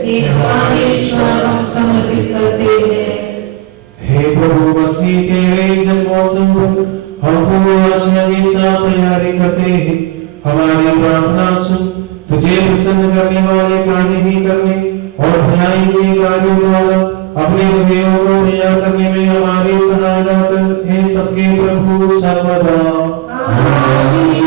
हे प्रभु मसीह, तेरे जन्मोत्सव पर हम पूरी आशा के साथ तैयारी करते हैं। हमारी प्रार्थना सुन, तुझे प्रसन्न करने वाले कार्य ही करने और भलाई के कार्यों द्वारा अपने हृदयों को तैयार करने में हमारी सहायता कर। हे सबके प्रभु सर्वदा आमीन।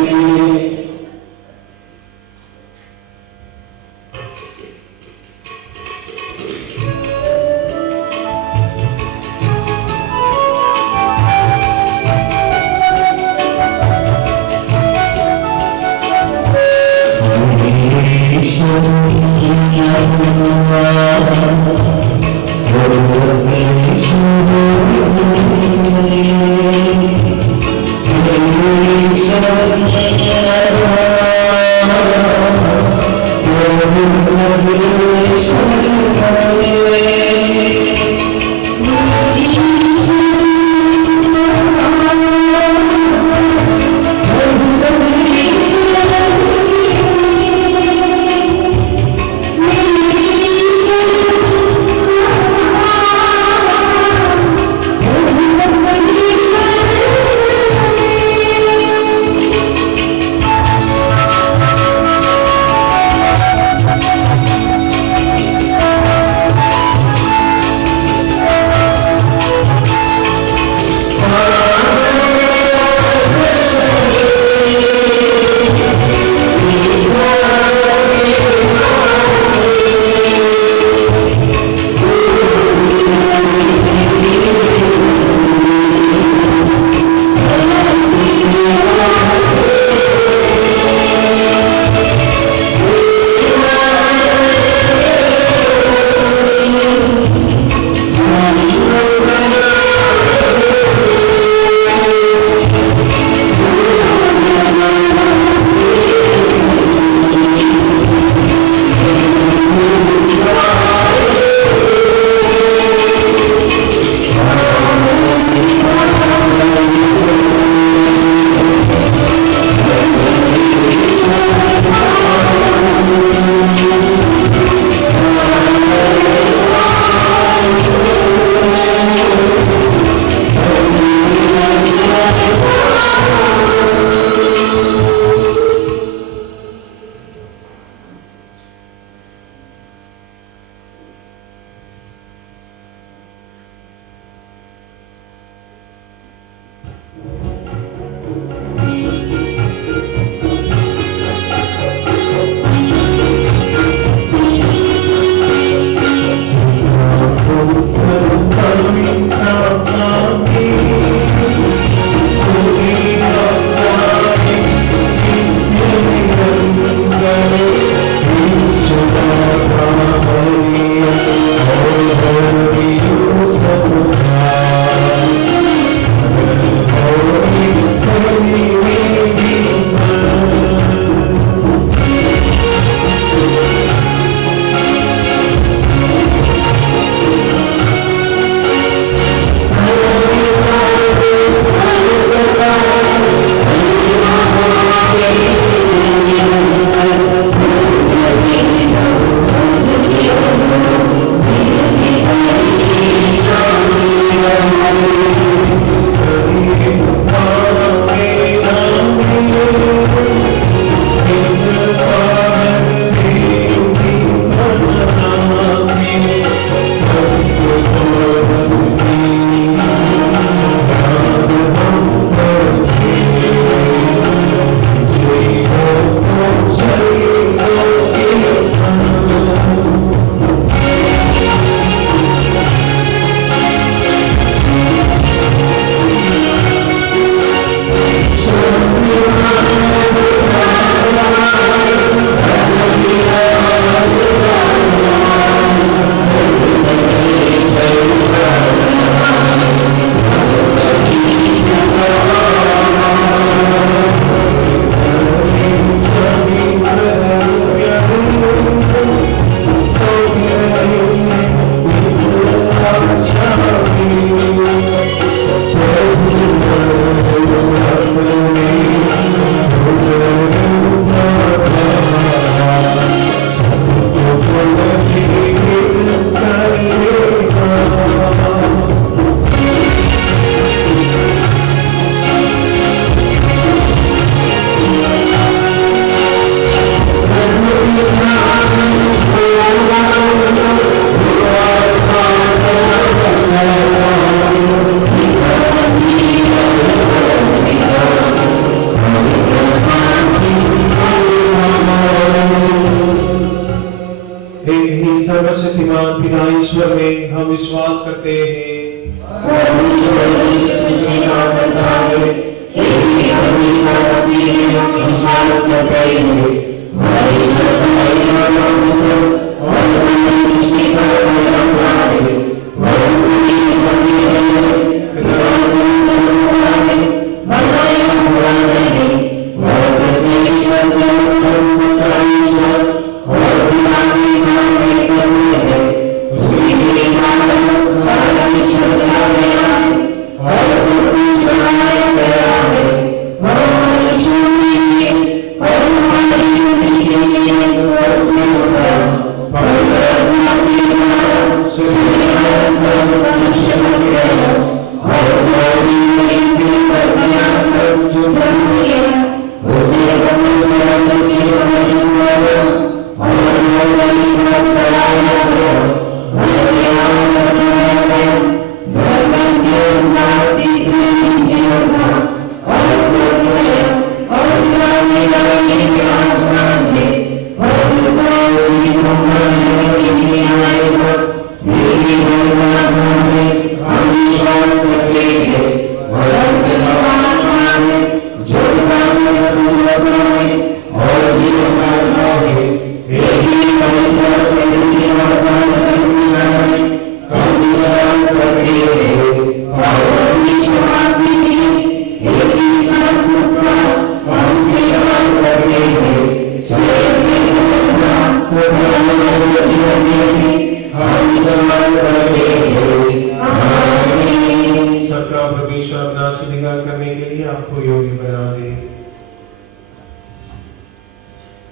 परमेश्वर अपना स्वीकार करने के लिए आपको योग्य बना दे।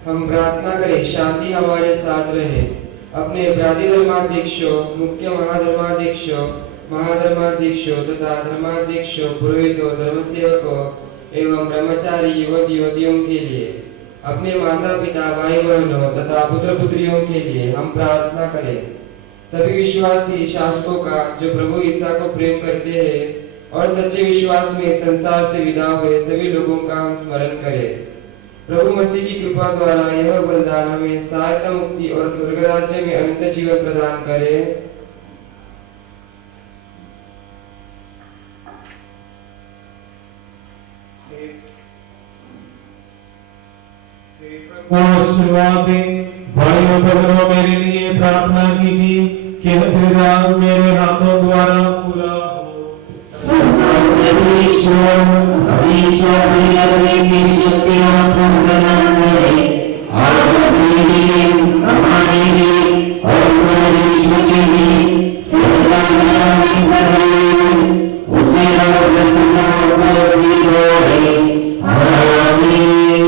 हम प्रार्थना करें शांति हमारे साथ रहे। अपने अपराधी धर्माध्यक्षों, मुख्य महाधर्माध्यक्षों, महाधर्माध्यक्षों तथा धर्माध्यक्षों, पुरोहितों, धर्मसेवकों एवं ब्रह्मचारी युवक युवतियों के लिए, अपने माता पिता भाई बहनों तथा पुत्र पुत्रियों के लिए हम प्रार्थना करें। सभी विश्वासी शासकों का जो प्रभु ईसा को प्रेम करते हैं और सच्चे विश्वास में संसार से विदा हुए सभी लोगों का हम स्मरण करें। प्रभु मसीह की कृपा द्वारा यह वरदान हमें सहायता, मुक्ति और स्वर्ग राज्य में अनंत जीवन प्रदान करे। आशीर्वाद दे। भाइयों बहनों, मेरे लिए प्रार्थना कीजिए कि हृदय मेरे हाथों द्वारा पूरा हो। परमेश्वर हमेशा करने की शक्ति आपको प्रदान करे। आप अपने लिए, हमारे लिए और सारे विश्व के लिए उसे प्रसन्न होकर सिखाए। आमीन।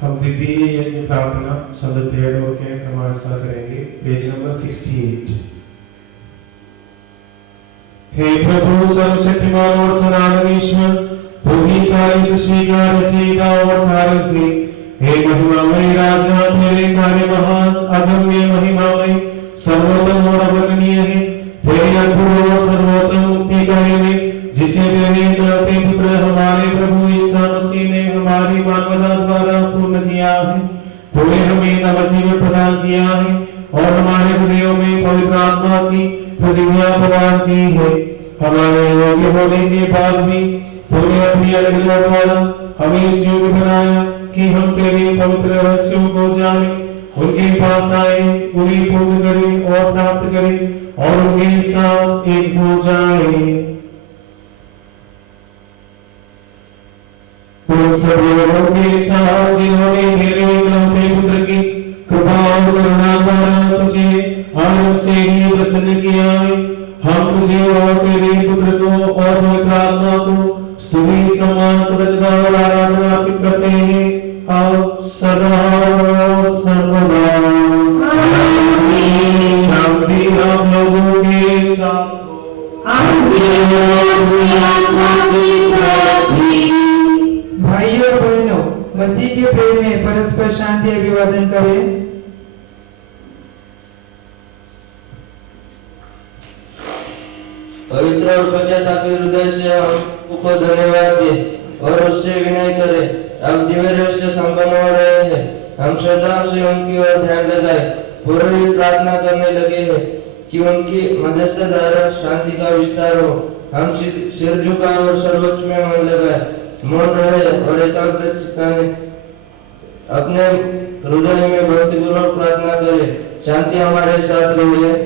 हम द्वितीय यज्ञ प्रार्थना शब्द तेरह के हमारे साथ करेंगे। Page number 68। हे प्रभु सर्वशक्तिमान और सनातन ईश्वर, तू ही सारी सृष्टि का रचयिता और कारक है। हे महिमामय राजा, तेरे कार्य महान, अगम्य, महिमामय, सर्वोत्तम और अवर्णनीय है। तेरे अद्भुत और सर्वोत्तम मुक्ति कार्य में जिसे तेरे इकलौते पुत्र हमारे प्रभु ईसा मसीह ने हमारी मानवता द्वारा पूर्ण किया है। तूने हमें नवजीवन प्रदान किया है और हमारे हृदयों में पवित्र आत्मा की प्रतिज्ञा प्रदान की है। हमारे योग्य होने के बाद भी तूने अपनी अनुग्रह द्वारा हमें इस योग्य बनाया कि हम तेरे पवित्र रहस्यों को जाने, उनके पास आए, उन्हें पूर्ण करें और प्राप्त करें और उनके साथ एक हो जाए। उन सब लोगों के साथ जिन्होंने तेरे इकलौते पुत्र की कृपा और करुणा द्वारा तुझे आरंभ से ही प्रसन्न किया है, हम तुझे और तेरे पुत्र को और पवित्र आत्मा को स्तुति, सम्मान, कृतज्ञता और आराधना अर्पित करते हैं अब सदा और सर्वदा। आमीन। शांति आप लोगों के साथ हो। भाइयों और बहनों, मसीह के प्रेम में परस्पर शांति अभिवादन करें। पवित्र और पश्चातापी हृदय से हम को धन्यवाद दे और उससे विनय करें। अब दिव्य रहस्य संपन्न हो रहे हैं, हम श्रद्धा से उनकी ओर ध्यान लगाए। पुरोहित प्रार्थना करने लगे हैं कि उनकी मध्यस्थ द्वारा शांति का विस्तार हो। हम सिर झुकाए और सर्वोच्च में मन लगाए, मौन रहे और एकाग्र चित्ताने अपने हृदय में भक्तिपूर्वक प्रार्थना करें। शांति हमारे साथ रहे।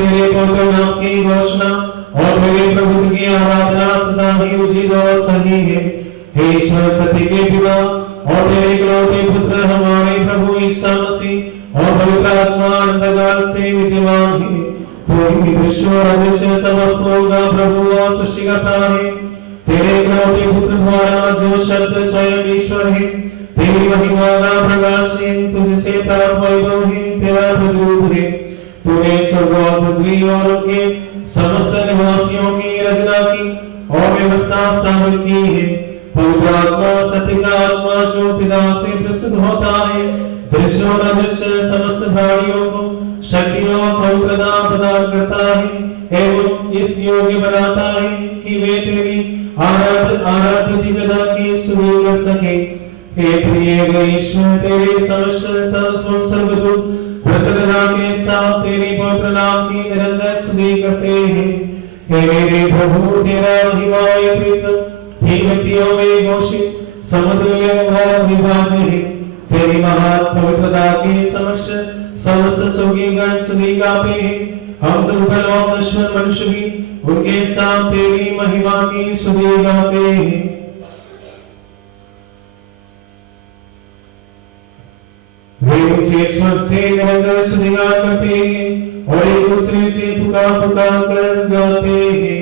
तेरे पवित्र नाम की घोषणा और तेरे प्रभुत्व की आराधना सदा ही उचित और सही है। हे ईश्वर सत्य के पिता और तेरे इकलौते पुत्र हमारे प्रभु ईसा मसीह और पवित्र आत्मा अनंतकाल से विद्यमान है। तू ही दृश्य और अदृश्य समस्तों का प्रभु और सृष्टिकर्ता है। तेरे इकलौते पुत्र द्वारा जो शब्द स्वयं ईश्वर है, तेरी महिमा का प्रकाश है, तुझसे प्राप्त वैभव है, तेरा प्रतिरूप है। तूने स्वर्ग और पृथ्वी और उनके समस्त निवासियों की रचना की और व्यवस्था स्थापित की है। पवित्र आत्मा सत्य का आत्मा जो पिता से प्रसूत होता है, दृश्य और अदृश्य समस्त प्राणियों को शक्ति और पवित्रता प्रदान करता है एवं इस योग्य बनाता है कि वे तेरी आराध्य दिव्यता की स्तुति कर सके। हे प्रिय ईश्वर, तेरे समस्त सर्वदूत प्रसन्नता के साथ तेरे पवित्र नाम की निरंतर स्तुति करते हैं। हे मेरे प्रभु, तेरा महिमा ठीक व्यक्तियों में घोषित समुद्र में विभाज्य है। तेरी महान पवित्रता के समक्ष समस्त स्वर्गीय गण स्तुति गाते हैं। हम दुर्बल और नश्वर मनुष्य भी उनके साथ तेरी महिमा की स्तुति गाते हैं। वे ऊंचे स्वर से निरंतर स्तुतिगान करते हैं और एक दूसरे से पुकार पुकार कर गाते हैं।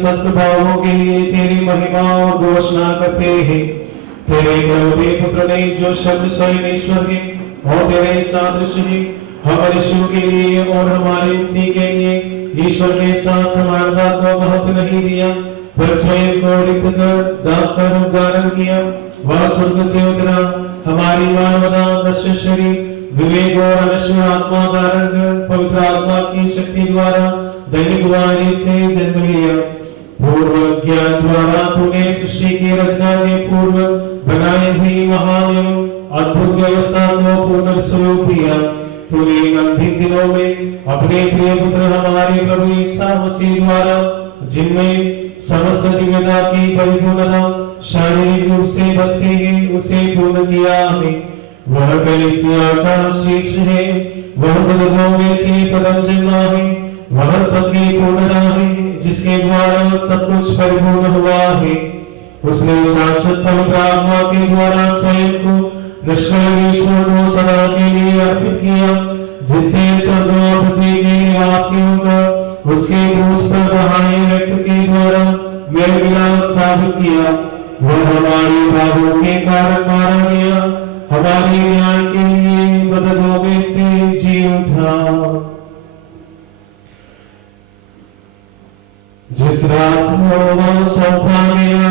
सत्प्रभावों के लिए तेरी महिमा और घोषणा करते हैं। तेरे इकलौते पुत्र ने जो शब्द स्वयं ईश्वर है और तेरे सादृश्य है, हम मनुष्यों के लिए और हमारी मुक्ति के लिए ईश्वर के साथ समानता को महत्व नहीं दिया, पर स्वयं को रिक्त कर दास का रूप धारण किया। वह स्वर्ग से उतरा, हमारी मानवता नश्वर शरीर विवेक और अनश्वर आत्मा धारण कर पवित्र आत्मा की शक्ति द्वारा दैनिक वाणी से जन्म लिया। पूर्व ज्ञान द्वारा तूने सृष्टि की रचना के पूर्व बनाई हुई महान एवं अद्भुत व्यवस्था को पूर्ण स्वरूप दिया। तूने अंतिम दिनों में अपने प्रिय पुत्र हमारे प्रभु ईसा मसीह द्वारा, जिनमें समस्त दिव्यता की परिपूर्णता शारीरिक रूप से बसती है, उसे पूर्ण किया है। वह कलीसिया का शीर्ष है, वह पदों में से प्रथम जन्मा है, वह सबकी पूर्णता है, जिसके द्वारा सब कुछ परिपूर्ण हुआ है। उसने शाश्वत पवित्र आत्मा के द्वारा स्वयं को निष्कलंक ईश्वर को सदा के लिए अर्पित किया, जिससे स्वर्ग और पृथ्वी के निवासियों का उसके क्रूस पर बहाए रक्त के द्वारा मेल मिलाप स्थापित किया। वह हमारे पापों के कारण मारा गया, हमारे न्याय के लिए मृतकों में से जी उठा। जिस रात को वह सौंपा गया,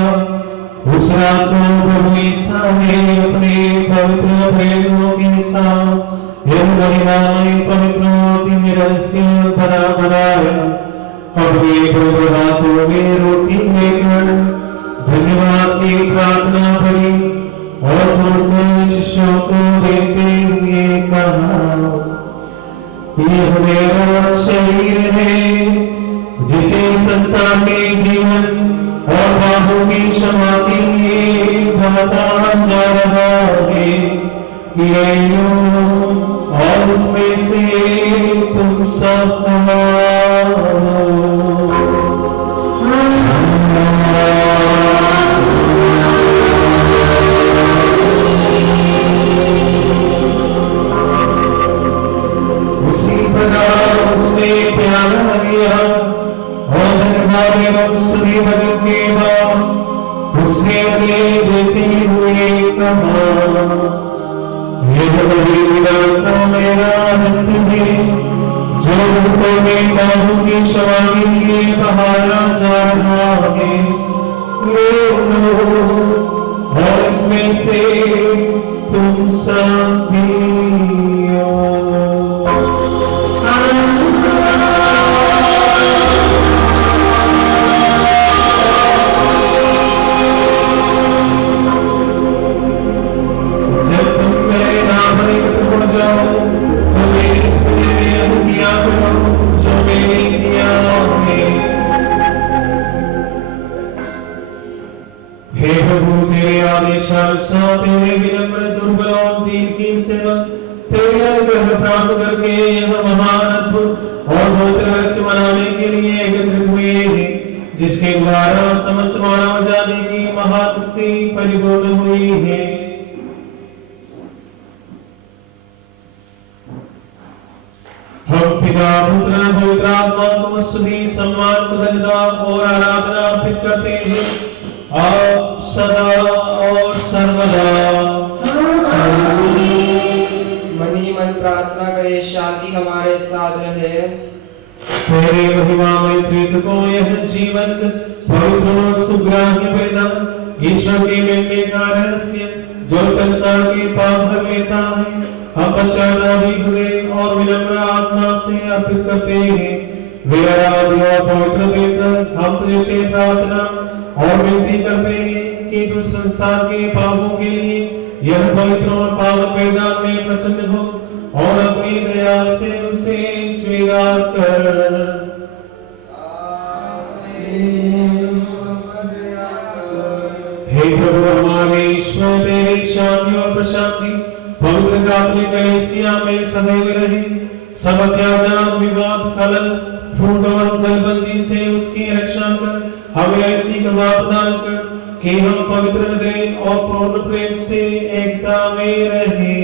उस रात को प्रभु ईसा ने अपने पवित्र प्रेरितों के साथ यह महिमामय पवित्र दिव्य रहस्य बनाया। अपने पवित्र हाथों में रोटी लेकर धन्यवाद की प्रार्थना करी और तोड़कर शिष्यों को देते हुए कहा, यह मेरा शरीर है जिसे संसार के जीवन और पापों की क्षमा के लिए बांटा जा रहा है। ले लो और उसमें से तुम सब खाओ। उसी प्रकार उसने प्याला लिया और धन्यवाद एवं स्तुति भजन के बाद उसने उन्हें देते हुए कहा, यह वही मेरा मेरा रक्त है जो भूतों में बाबू की क्षमा के लिए बहाया जा रहा है। ले लो और इसमें से तुम सब पियो। तेरे विनम्र दुर्बल और दीनहीन सेवक तेरे अनुग्रह प्राप्त करके यह महान अद्भुत और पवित्र रहस्य मनाने के लिए एकत्रित हुए हैं, जिसके द्वारा समस्त मानव जाति की महामुक्ति परिपूर्ण हुई है। हम पिता पुत्र पवित्र आत्मा को स्तुति सम्मान कृतज्ञता और आराधना अर्पित करते हैं आप सदा और सर्वदा। मन ही मन प्रार्थना करे, शांति हमारे साथ रहे। तेरे महिमामय प्रीत को यह जीवन पवित्र और सुग्राह्य परिणाम ईश्वर के मिलने का रहस्य जो संसार के पाप भर लेता है, हम पश्चातापी हृदय और विनम्र आत्मा से अर्पित करते हैं। वे आराध्य और पवित्र देकर हम तुझसे प्रार्थना और विनती करते हैं कि तू संसार के पापों के लिए यह पवित्र और पावन मैदान में प्रसन्न हो और अपनी दया से उसे स्वीकार कर। हे प्रभु हमारे ईश्वर, तेरी शांति और प्रशांति पवित्र कैथोलिक कलीसिया में सदैव रहे। सब अत्याचार विवाद खलल फूट और गलबंदी से उसकी रक्षा कर हमें ऐसी कृपा प्रदान कर कि हम पवित्र हृदय और पूर्ण प्रेम से एकता में रहें।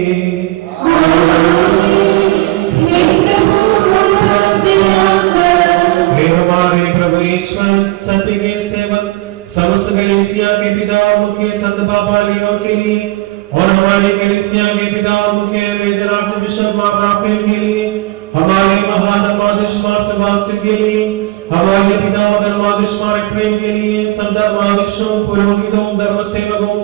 हे हमारे प्रभु ईश्वर, सत्य के सेवक समस्त कलीसिया के पिता मुख्य संत पापा लियो के लिए और हमारे कलीसिया के पिता मुख्य मेजर आर्चबिशप मार राफेल के लिए, हमारे महाधर्माध्यक्ष मार सेबास्टियन के लिए, हमारे पिता धर्माध्यक्ष मार एफ्रेम के लिए, सब धर्माध्यक्षों पुरोहितों धर्म सेवकों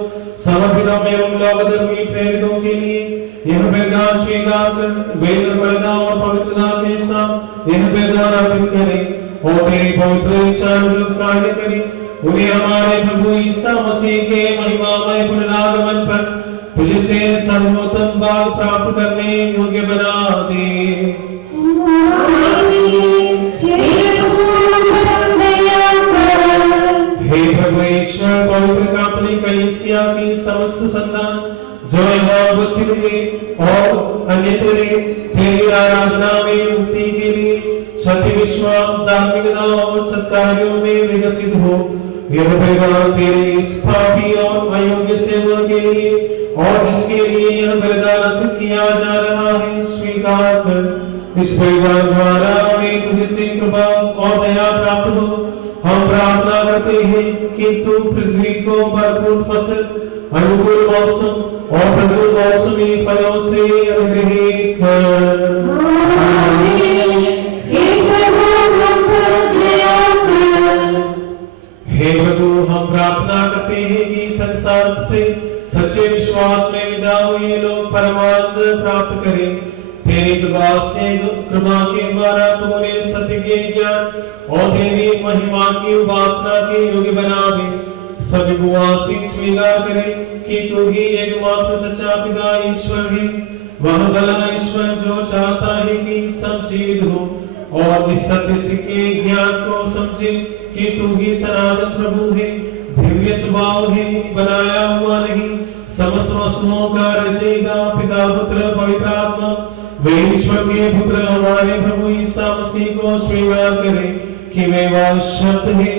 समर्पितों एवं लोकधर्मी प्रेरितों के लिए यह वरदान स्वीकार कर वे निर्मलता और पवित्रता के साथ यह वरदान अर्पित करें और तेरी पवित्र इच्छा अनुरूप कार्य करें। उन्हें हमारे प्रभु ईसा मसीह के महिमामय पुनरागमन पर तुझसे सर्वोत्तम भाग प्राप्त करने योग्य बना दे। हे प्रभु ईश्वर, पवित्र कैथोलिक कलीसिया की समस्त संतान जो यहाँ उपस्थित है और अन्यत्र है, तेरी आराधना में मुक्ति के लिए सत्य विश्वास धार्मिकता और सत्कार्यों में विकसित हो। यह वरदान तेरे इस पापी और अयोग्य सेवक के लिए और जिसके लिए यह वरदान अर्पित किया जा रहा है स्वीकार कर। इस वरदान द्वारा हमें तुझसे कृपा और दया प्राप्त हो। हम प्रार्थना करते हैं कि तू पृथ्वी को भरपूर फसल, अनुकूल मौसम और प्रचुर मौसमी फलों से अनुग्रहित कर। हे प्रभु, हम प्रार्थना करते हैं कि संसार से सच्चे विश्वास में विदा हुए लोग परमानंद प्राप्त करें। तेरी कृपा के द्वारा तूने सत्य के ज्ञान और तेरी महिमा की उपासना के योग्य बना दे। सभी बुआसी स्वीकार करें कि तू ही एकमात्र सच्चा पिता ईश्वर है, वह भला ईश्वर जो चाहता है कि सब जीवित हो और इस सत्य के ज्ञान को समझे कि तू ही सनातन प्रभु है, दिव्य स्वभाव है, बनाया हुआ नहीं, समस्त वस्तुओं का रचयिता पिता पुत्र पवित्र आत्मा वे ईश्वर के पुत्र हमारे प्रभु ईसा मसीह को स्वीकार करें कि वे वह शब्द है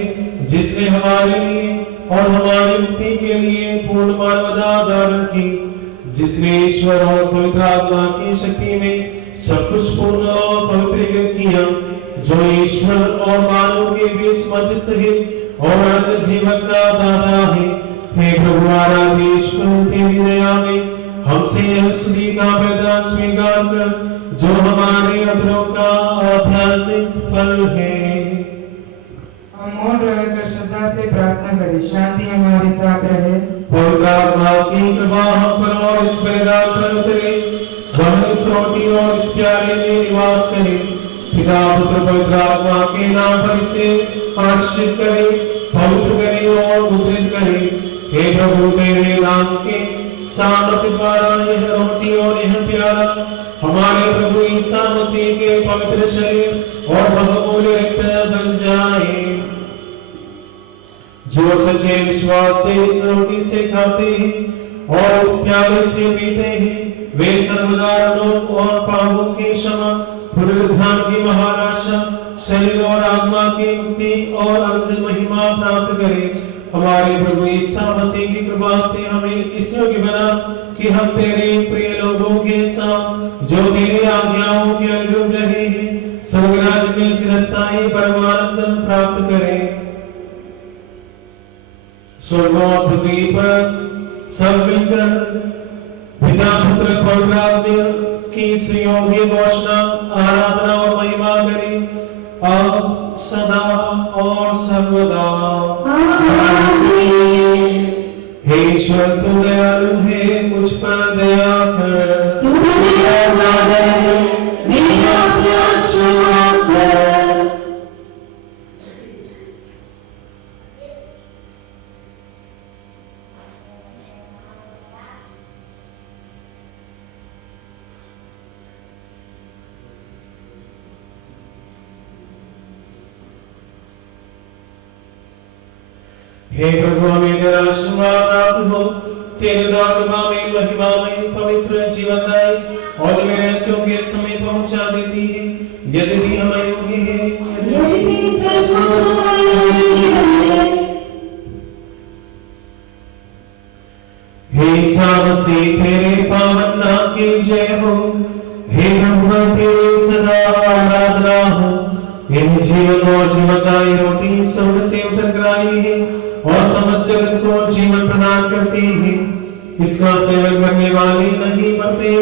जिसने हमारे लिए और हमारी मुक्ति के लिए पूर्ण मानवता धारण की, जिसने ईश्वर और पवित्र आत्मा की शक्ति में सब कुछ पूर्ण और पवित्र किया, जो ईश्वर और मानव के बीच मध्यस्थ है और अनंत जीवन का दाता है। हे प्रभु आराध्य ईश्वर, तेरी दया में हमसे यह स्तुति का वरदान स्वीकार कर, जो हमारे अधरों का आध्यात्मिक फल है। हम मौन रहकर श्रद्धा से प्रार्थना करें। शांति हमारे साथ रहे। पवित्र आत्मा की कृपा हम पर और इस बलिदान पर उतरे, वह इस रोटी और इस प्याले में निवास करे। पिता पुत्र पवित्र आत्मा के नाम पर इसे आशीषित करे, पवित्र करे और मुद्रित करे। हे प्रभु, तेरे नाम के सामर्थ्य द्वारा यह रोटी और यह प्याला हमारे प्रभु ईसा मसीह के पवित्र शरीर और बहुमूल्य रक्त बन जाए। जो सच्चे विश्वास से इस रोटी से खाते हैं और उस प्याले से पीते हैं, वे सर्वदा रोग और पापों की क्षमा, पुनरुत्थान की महाराशा, शरीर और आत्मा की मुक्ति और अनंत महिमा प्राप्त करें। हमारे प्रभु ईसा मसीह की कृपा से हमें इस योग्य बना कि हम तेरे प्रिय लोगों के साथ जो तेरी आज्ञाओं के अनुरूप रहे हैं, स्वर्गराज में चिरस्थायी परमानंद प्राप्त करें। स्वर्ग और पृथ्वी पर सब मिलकर पिता पुत्र पवित्र आत्मा की सुयोग्य घोषणा, आराधना और महिमा करें, अब सदा और सर्वदा। हे ईश्वर, तू दयालु है, मुझ पर दया कर। तू मेरा सागर है, मेरा प्यार क्षमा कर। हे प्रभु, हमें तेरा आशीर्वाद प्राप्त हो। तेरे दौलतमा में महिमा में पवित्र जीवनदायी और मेरे रस्सियों के समय पहुंचा देती है। यदि हम अयोग्य हैं, यदि सचमुच हम अयोग्य हैं, हे ईसा मसीह, तेरे पावन नाम की जय हो। हे प्रभु, तेरी सदा आराधना हो। यह जीवन और जीवनदायी रोटी स्वर्ग से उतर कर आई है और समस्त जगत को जीवन प्रदान करती है। इसका सेवन करने वाले नहीं मरते,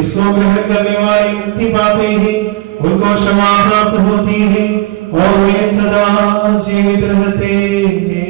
इसको ग्रहण करने वाले मुक्ति पाते हैं, उनको क्षमा प्राप्त होती है और वे सदा जीवित रहते हैं।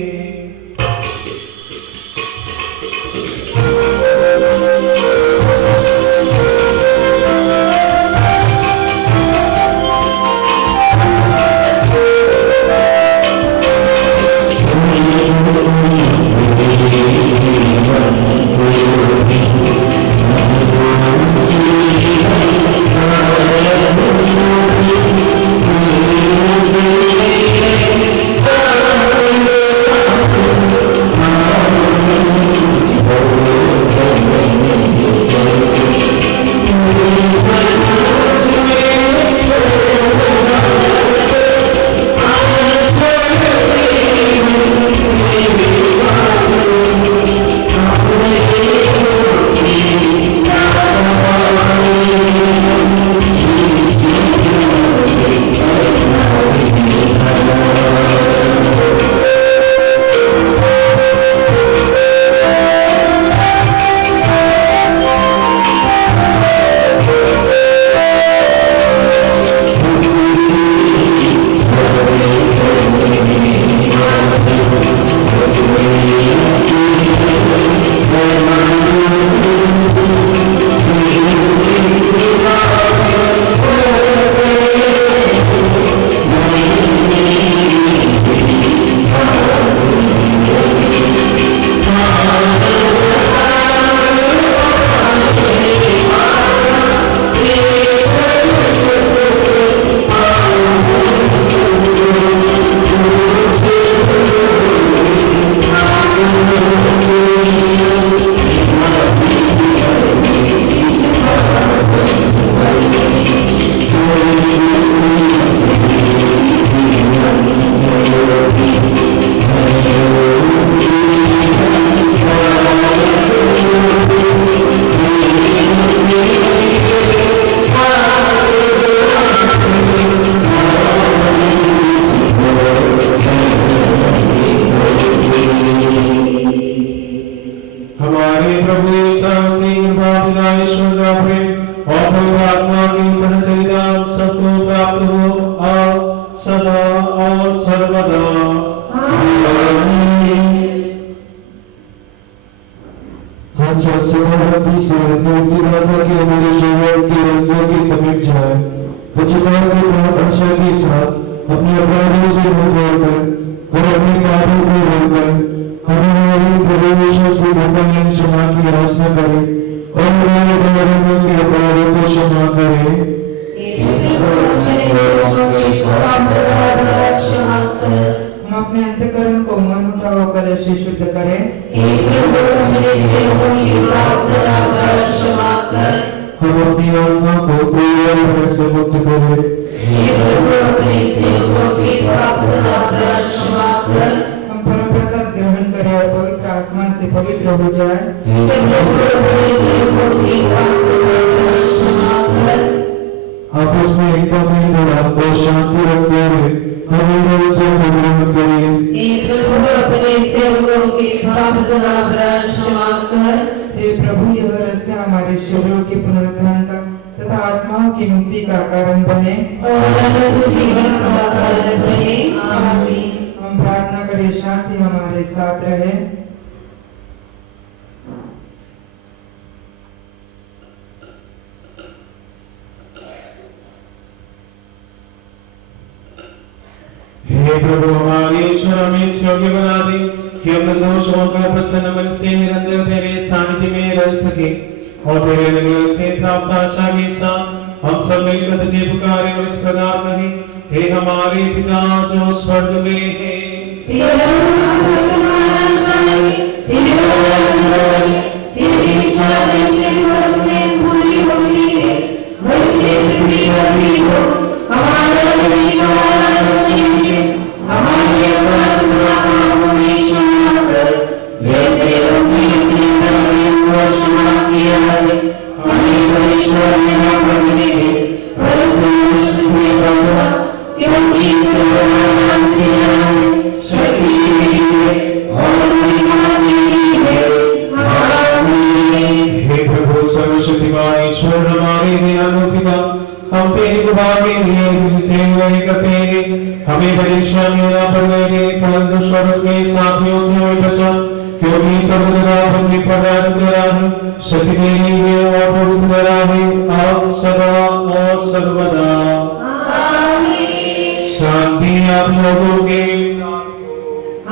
ईश्वर का प्रेम और पवित्र आत्मा की सहचर्यता सबको प्राप्त हो और सदा और सर्वदा। हर सत्संगति से मुक्तिदाता के अमूल्य शरीर के रस्से की समीप जाए, उचिता से बहुत आशा के साथ अपने अपराधों से मुंह मोड़कर और अपने पापों को रोककर हमारे प्रभु यीशु से भगवान क्षमा की याचना करे और हमारे भाइयों के अपराधों को क्षमा करे। हम अपने अंतःकरण को मन उठा होकर ऐसे शुद्ध करें। हम अपनी आत्मा को कोई और भय से मुक्त करें। हम परम प्रसाद ग्रहण करें और पवित्र आत्मा से पवित्र हो जाए। आपस में एकता में बड़ा और शांति रखते हुए हमें से ग्रहण करें। हे प्रभु, यह रहस्य हमारे शरीरों के पुनरुत्थान का तथा आत्माओं की मुक्ति का कारण बने और अनंत जीवन का कारण बने। आमीन। हम प्रार्थना करें, शांति हमारे साथ रहे। हे प्रभु हमारे ईश्वर, हमें इस योग्य बना दे कि हम निर्दोष होकर प्रसन्न मन से निरंतर तेरे सानिध्य में रह सके और तेरे अनुग्रह से प्राप्त आशा के साथ हम सब मिलकर तुझे पुकारें और इस प्रकार कहें, हे हमारे पिता जो स्वर्ग में है, तेरा नाम तेरी इच्छा जैसे स्वर्ग में पूरी होती है वैसे पृथ्वी पर भी हो। हमारा हमारे अपराधों में क्षमा कर, जैसे हमने अपने अपराधों को क्षमा किया है। हमें परीक्षा में न पड़ने दे, परंतु दुष्ट से बचा, क्योंकि सर्वनाश तेरा है, शक्ति तेरी है और महिमा तेरी है। आमीन। हे प्रभु सर्वशक्तिमान ईश्वर, हमारे दयालु पिता, हम तेरी कृपा के लिए तुझसे विनय करते हैं। हमें परीक्षा में न पड़ने दे, परंतु स्वर्ग के साथियों से हमें बचा, क्योंकि सर्वदा अपने पर राज तेरा है, शक्ति तेरी है और प्रभु तेरा है अब सदा और सर्वदा। आमीन। शांति आप लोगों के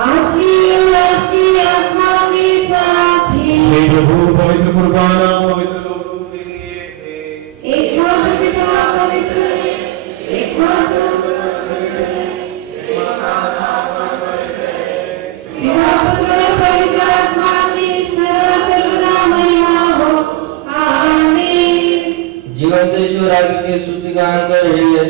आपकी आत्मा के साथ ही। हे प्रभु पवित्र कुर्बाना पवित्र लोगों के लिए है। एकमात्र पिता पवित्र, एकमात्र पिता पुत्र पवित्र आत्मा की सर्वदा महिमा हो। आमीन। जीवन यीशु राज्य के शुद्धिकरण कर रही है।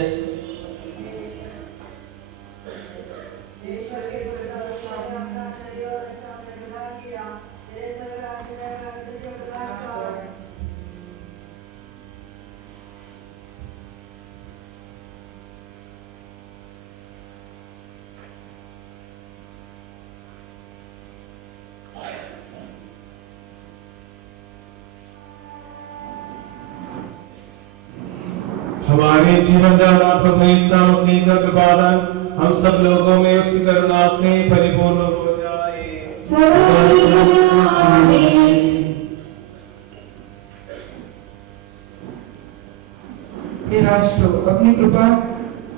हमारे जीवन दाता प्रभु यीशु मसीह का कृपादान हम सब लोगों में उसकी करुणा से परिपूर्ण हो जाए। हे राष्ट्र, अपनी कृपा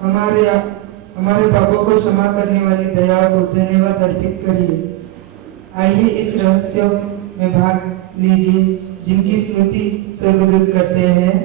हमारे पापों को क्षमा करने वाली दया को धन्यवाद अर्पित करिए। आइए इस रहस्य में भाग लीजिए जिनकी स्मृति स्वर्गदूत करते हैं।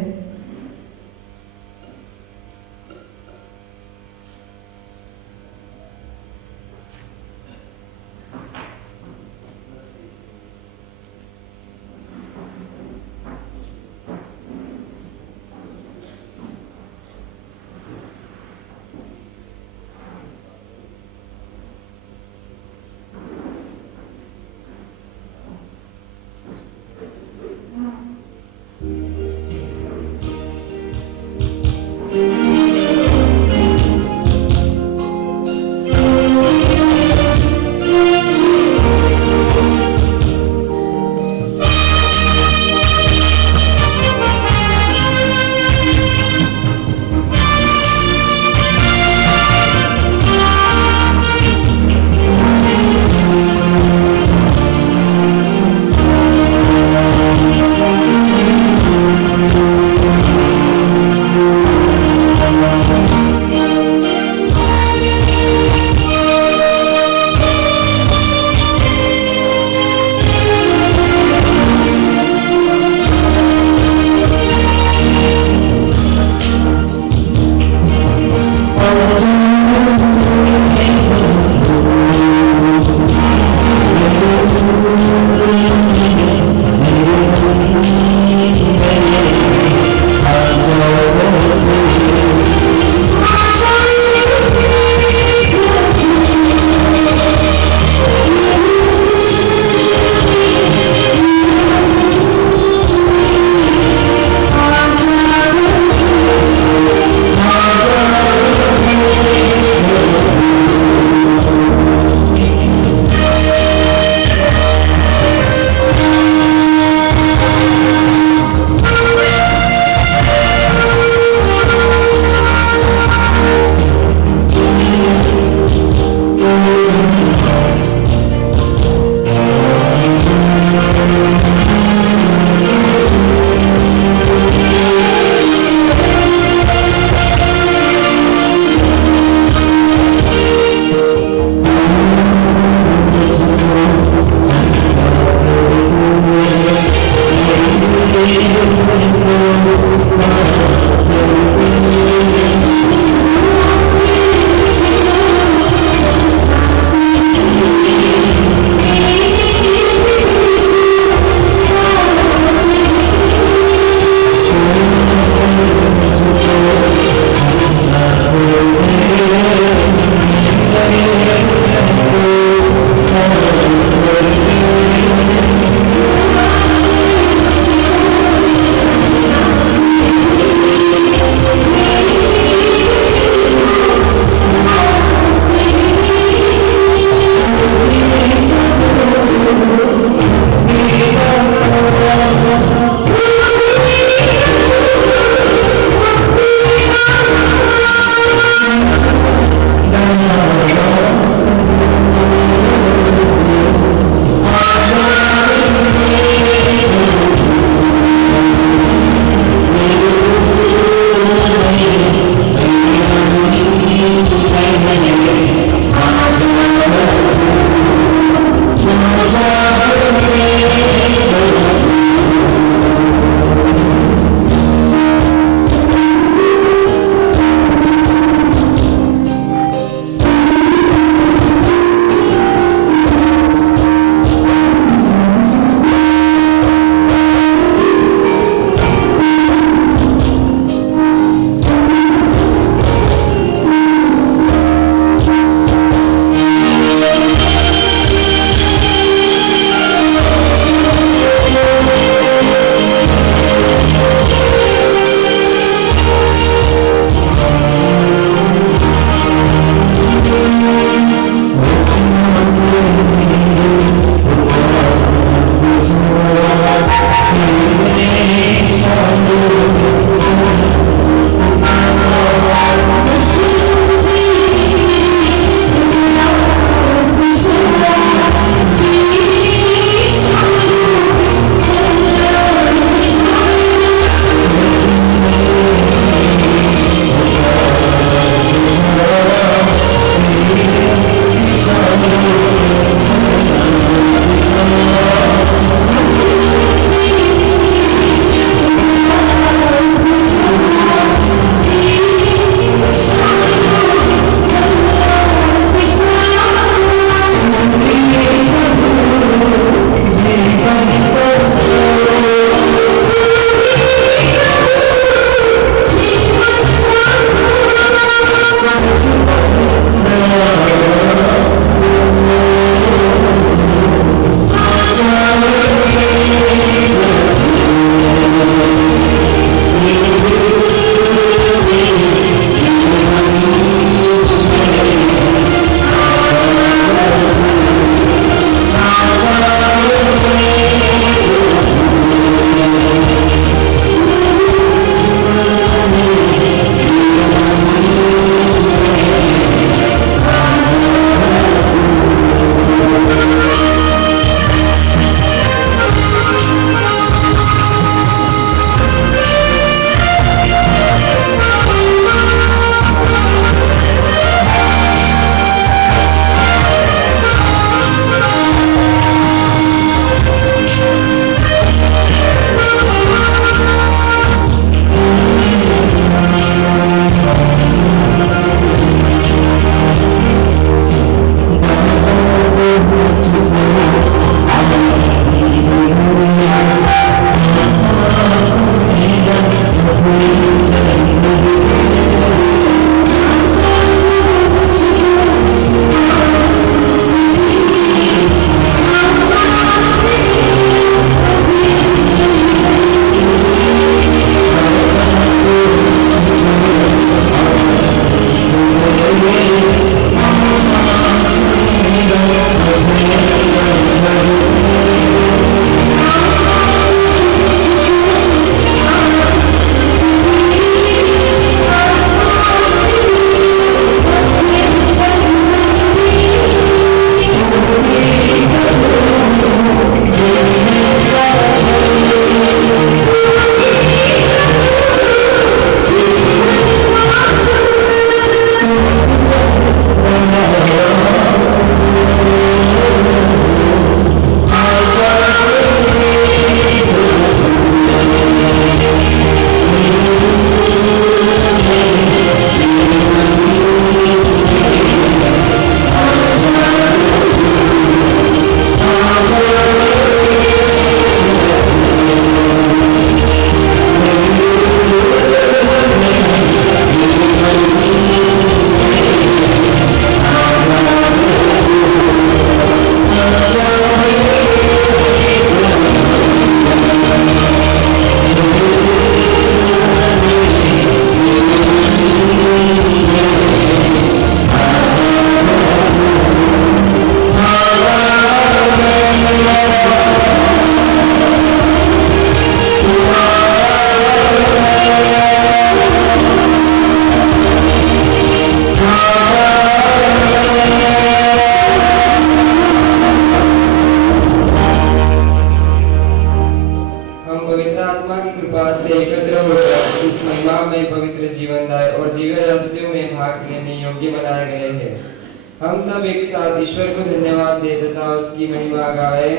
हम सब एक साथ ईश्वर को धन्यवाद दे तथा उसकी महिमा गाए।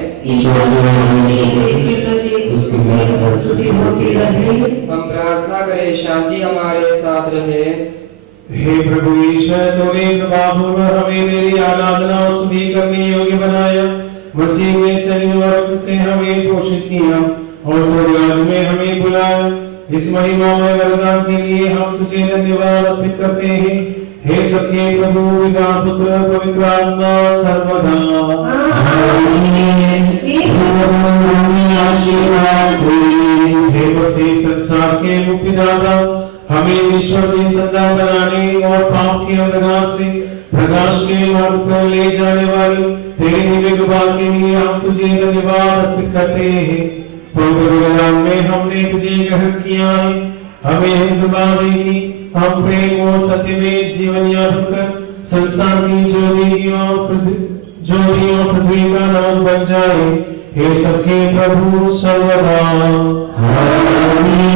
हम प्रार्थना करें, शांति हमारे साथ रहे। हे प्रभु ईश्वर, तूने कृपापूर्वक हमें तेरी आराधना और स्तुति करने योग्य बनाया। मसीह के शरीर और रक्त से हमें पोषित किया और स्वर्गराज में हमें बुलाया। इस महिमामय वरदान के लिए हम तुझे धन्यवाद अर्पित करते हैं। हे सबके प्रभु, पिता पुत्र पवित्र आत्मा सर्वदा आमीन। हे मसीह संसार के मुक्तिदाता, हमें ईश्वर की सत्ता बनाने और पाप के अंधकार से प्रकाश के मार्ग पर ले जाने वाली तेरी दिव्य कृपा के लिए हम तुझे धन्यवाद अर्पित करते हैं। पवित्र वरदान में हमने तुझे ग्रहण किया है, हमें कृपा दे कि हम प्रेम और सत्य में जीवन यापन कर संसार की ज्योति और पृथ्वी का नाम बन जाए। हे सबके प्रभु सर्वदा आमीन।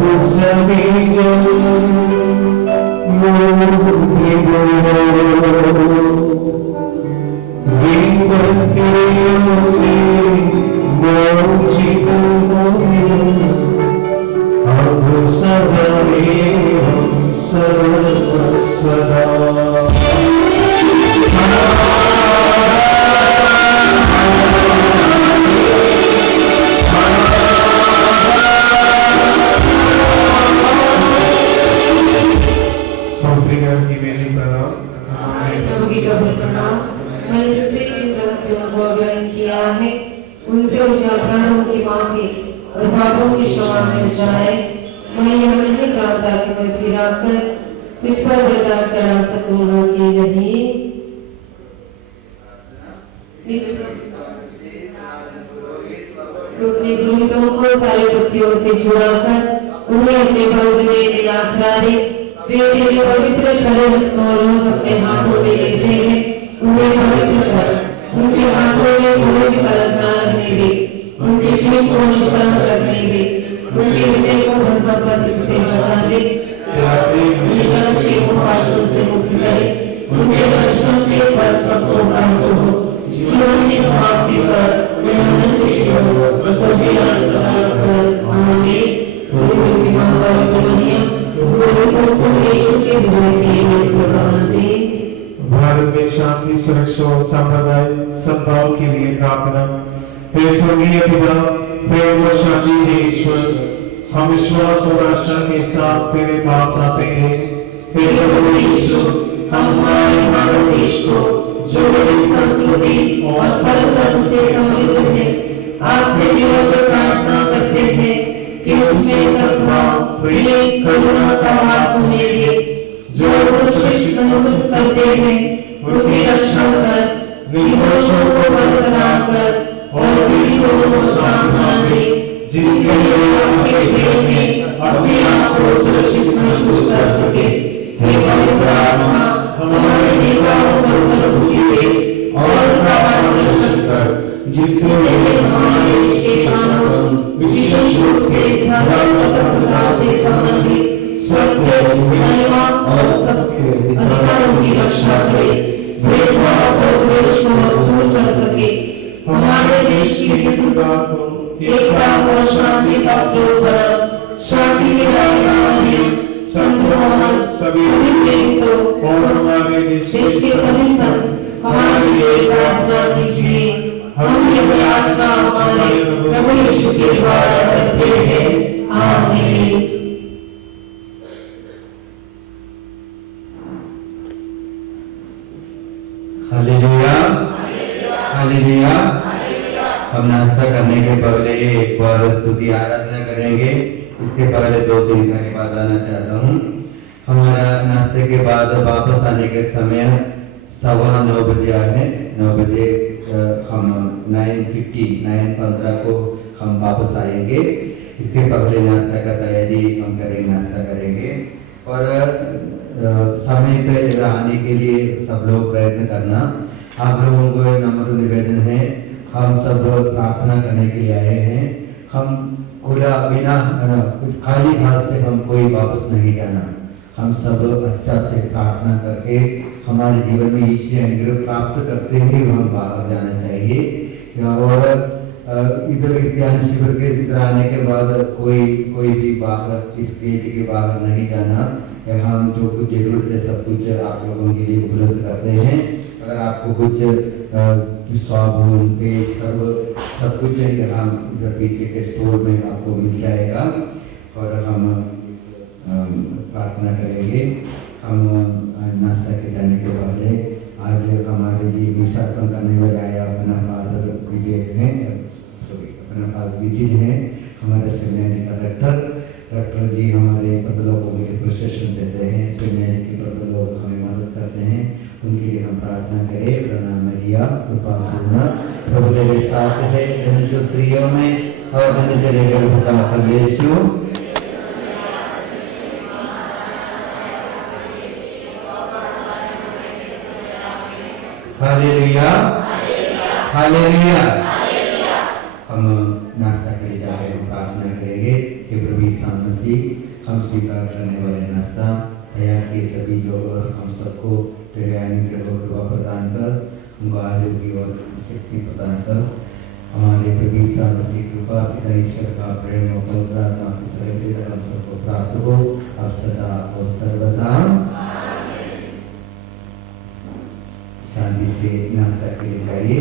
सभी जन विपत्तियों से मोचित होए, अब सदा एवं सदा। उनसे मुझे अपराधों की माफी और पापों की क्षमा मिल जाए। मैं यह नहीं चाहता कि मैं फिर आकर तुझ पर बलिदान चढ़ा सकूंगा कि नहीं। तो अपने दूतों को सारी पत्तियों से छुड़ाकर उन्हें अपने पवित्र देह में आसरा दे। वे तेरे पवित्र शरीर को रोज अपने हाथों में लेते हैं, उन्हें पवित्र कर। उनके हाथों में कोई भी कलंक न लगने दे, उनके जीवन को निष्कलंक रखने दे, उनके हृदय को धन संपत्ति से बचा दे, उन्हें जगत के मोहाशयों से मुक्त करे, उनके परिश्रम के फल सबको प्राप्त हो। जीवन की समाप्ति पर उन्हें शिष्यों को सभी आनंद प्रदान कर। आमीन। पवित्र मां पवित्र मरियम, तू पवित्रों को यीशु के दूर के लिए प्रदान दे। भारत में शांति, सुरक्षा और साम्राज्य सद्भाव के लिए प्रार्थना। हे स्वर्गीय पिता, प्रेम और शांति के ईश्वर, हम विश्वास और आशा के साथ तेरे पास आते हैं। हे प्रभु यीशु, हम हमारे भारत देश को जो विविध संस्कृति और सर्वधर्म से समृद्ध है, आपसे निरंतर प्रार्थना करते हैं कि उसमें सद्भाव, प्रेम, करुणा का वास होने दे। जो सुरक्षित महसूस करते हैं उनकी रक्षा कर, निर्दोषों को बल प्रदान कर और पीड़ितों को सांत्वना दे, जिससे वे आपके प्रेम में अपने आप को सुरक्षित महसूस कर सके। हे पवित्र आत्मा, हमारे नेताओं को सद्बुद्धि दे और उनका मार्गदर्शन कर, जिससे वे हमारे देश के कानून, विशेष रूप से धर्म स्वतंत्रता से संबंधित सत्य, महिमा और सबके अधिकारों की रक्षा करे, भेदभाव और द्वेष को दूर कर सके, हमारे देश की विविधता को एकता और शांति का स्रोत बना, शांति के राजमार्ग संत मोहम्मद सभी प्रेरितों और हमारे देश के सभी संत हमारे लिए प्रार्थना कीजिए। हम ये याचना हमारे प्रभु यीशु के द्वारा करते हैं। आमीन। Hallelujah, hallelujah. हम नाश्ता करने के पहले एक बार स्तुति आराधना करेंगे। इसके पहले 2 दिन का बात आना चाहता हूँ। हमारा नाश्ते के बाद वापस आने के समय 9:15 बजे है। 9 बजे हम 9:15 को हम वापस आएंगे। इसके पहले नाश्ता का तैयारी हम करेंगे, नाश्ता करेंगे और समय पे आने के लिए सब लोग प्रयत्न करना। आप लोगों को नम्र निवेदन है, हम सब प्रार्थना करने के लिए आए हैं। हम खुला बिना कुछ खाली हाथ से हम कोई वापस नहीं जाना। हम सब अच्छा से प्रार्थना करके हमारे जीवन में ईश्वरीय अनुग्रह प्राप्त करते हुए हम बाहर जाना चाहिए। और इधर इस ध्यान शिविर के इस तरह आने के बाद कोई भी बाहर इस गेट के बाहर नहीं जाना। हम जो कुछ जरूरत है सब कुछ आप लोगों के लिए उपलब्ध करते हैं। अगर आपको कुछ साबुन, पेस्ट सब कुछ हम इधर पीछे के स्टोर में आपको मिल जाएगा। और हम प्रार्थना करेंगे। हम नाश्ता के जाने के पहले आज हमारे लिए विसर्पण करने वाले आया अपना फादर विजय हैं, अपना फादर विजय हैं, हमारे सेमिनारी का डॉक्टर जी हमारे प्रदलों को प्रोसेशन देते हैं। सेमिनारी के प्रदलों हमें मदद करते हैं, उनके लिए हम प्रार्थना करें। प्रणाम मरिया, कृपा पूर्ण, प्रभु तेरे साथ है, धन्य जो स्त्रियों में और धन्य तेरे गर्भ का फल यीशु। Hallelujah, hallelujah. हम नाश्ता के लिए जाकर हम प्रार्थना करेंगे। हे प्रभु यीशु मसीह मसीह हम स्वीकार करने वाले नाश्ता तैयार किए सभी लोग और हम सबको तेरे अनुग्रह और कृपा प्रदान कर, हमको आरोग्य और शक्ति प्रदान कर। हमारे प्रभु यीशु मसीह कृपा पिता ईश्वर का प्रेम और पवित्र आत्मा की सहभागिता हम सबको प्राप्त हो अब सदा और सर्वदा। शांति से नाश्ता के लिए जाइए।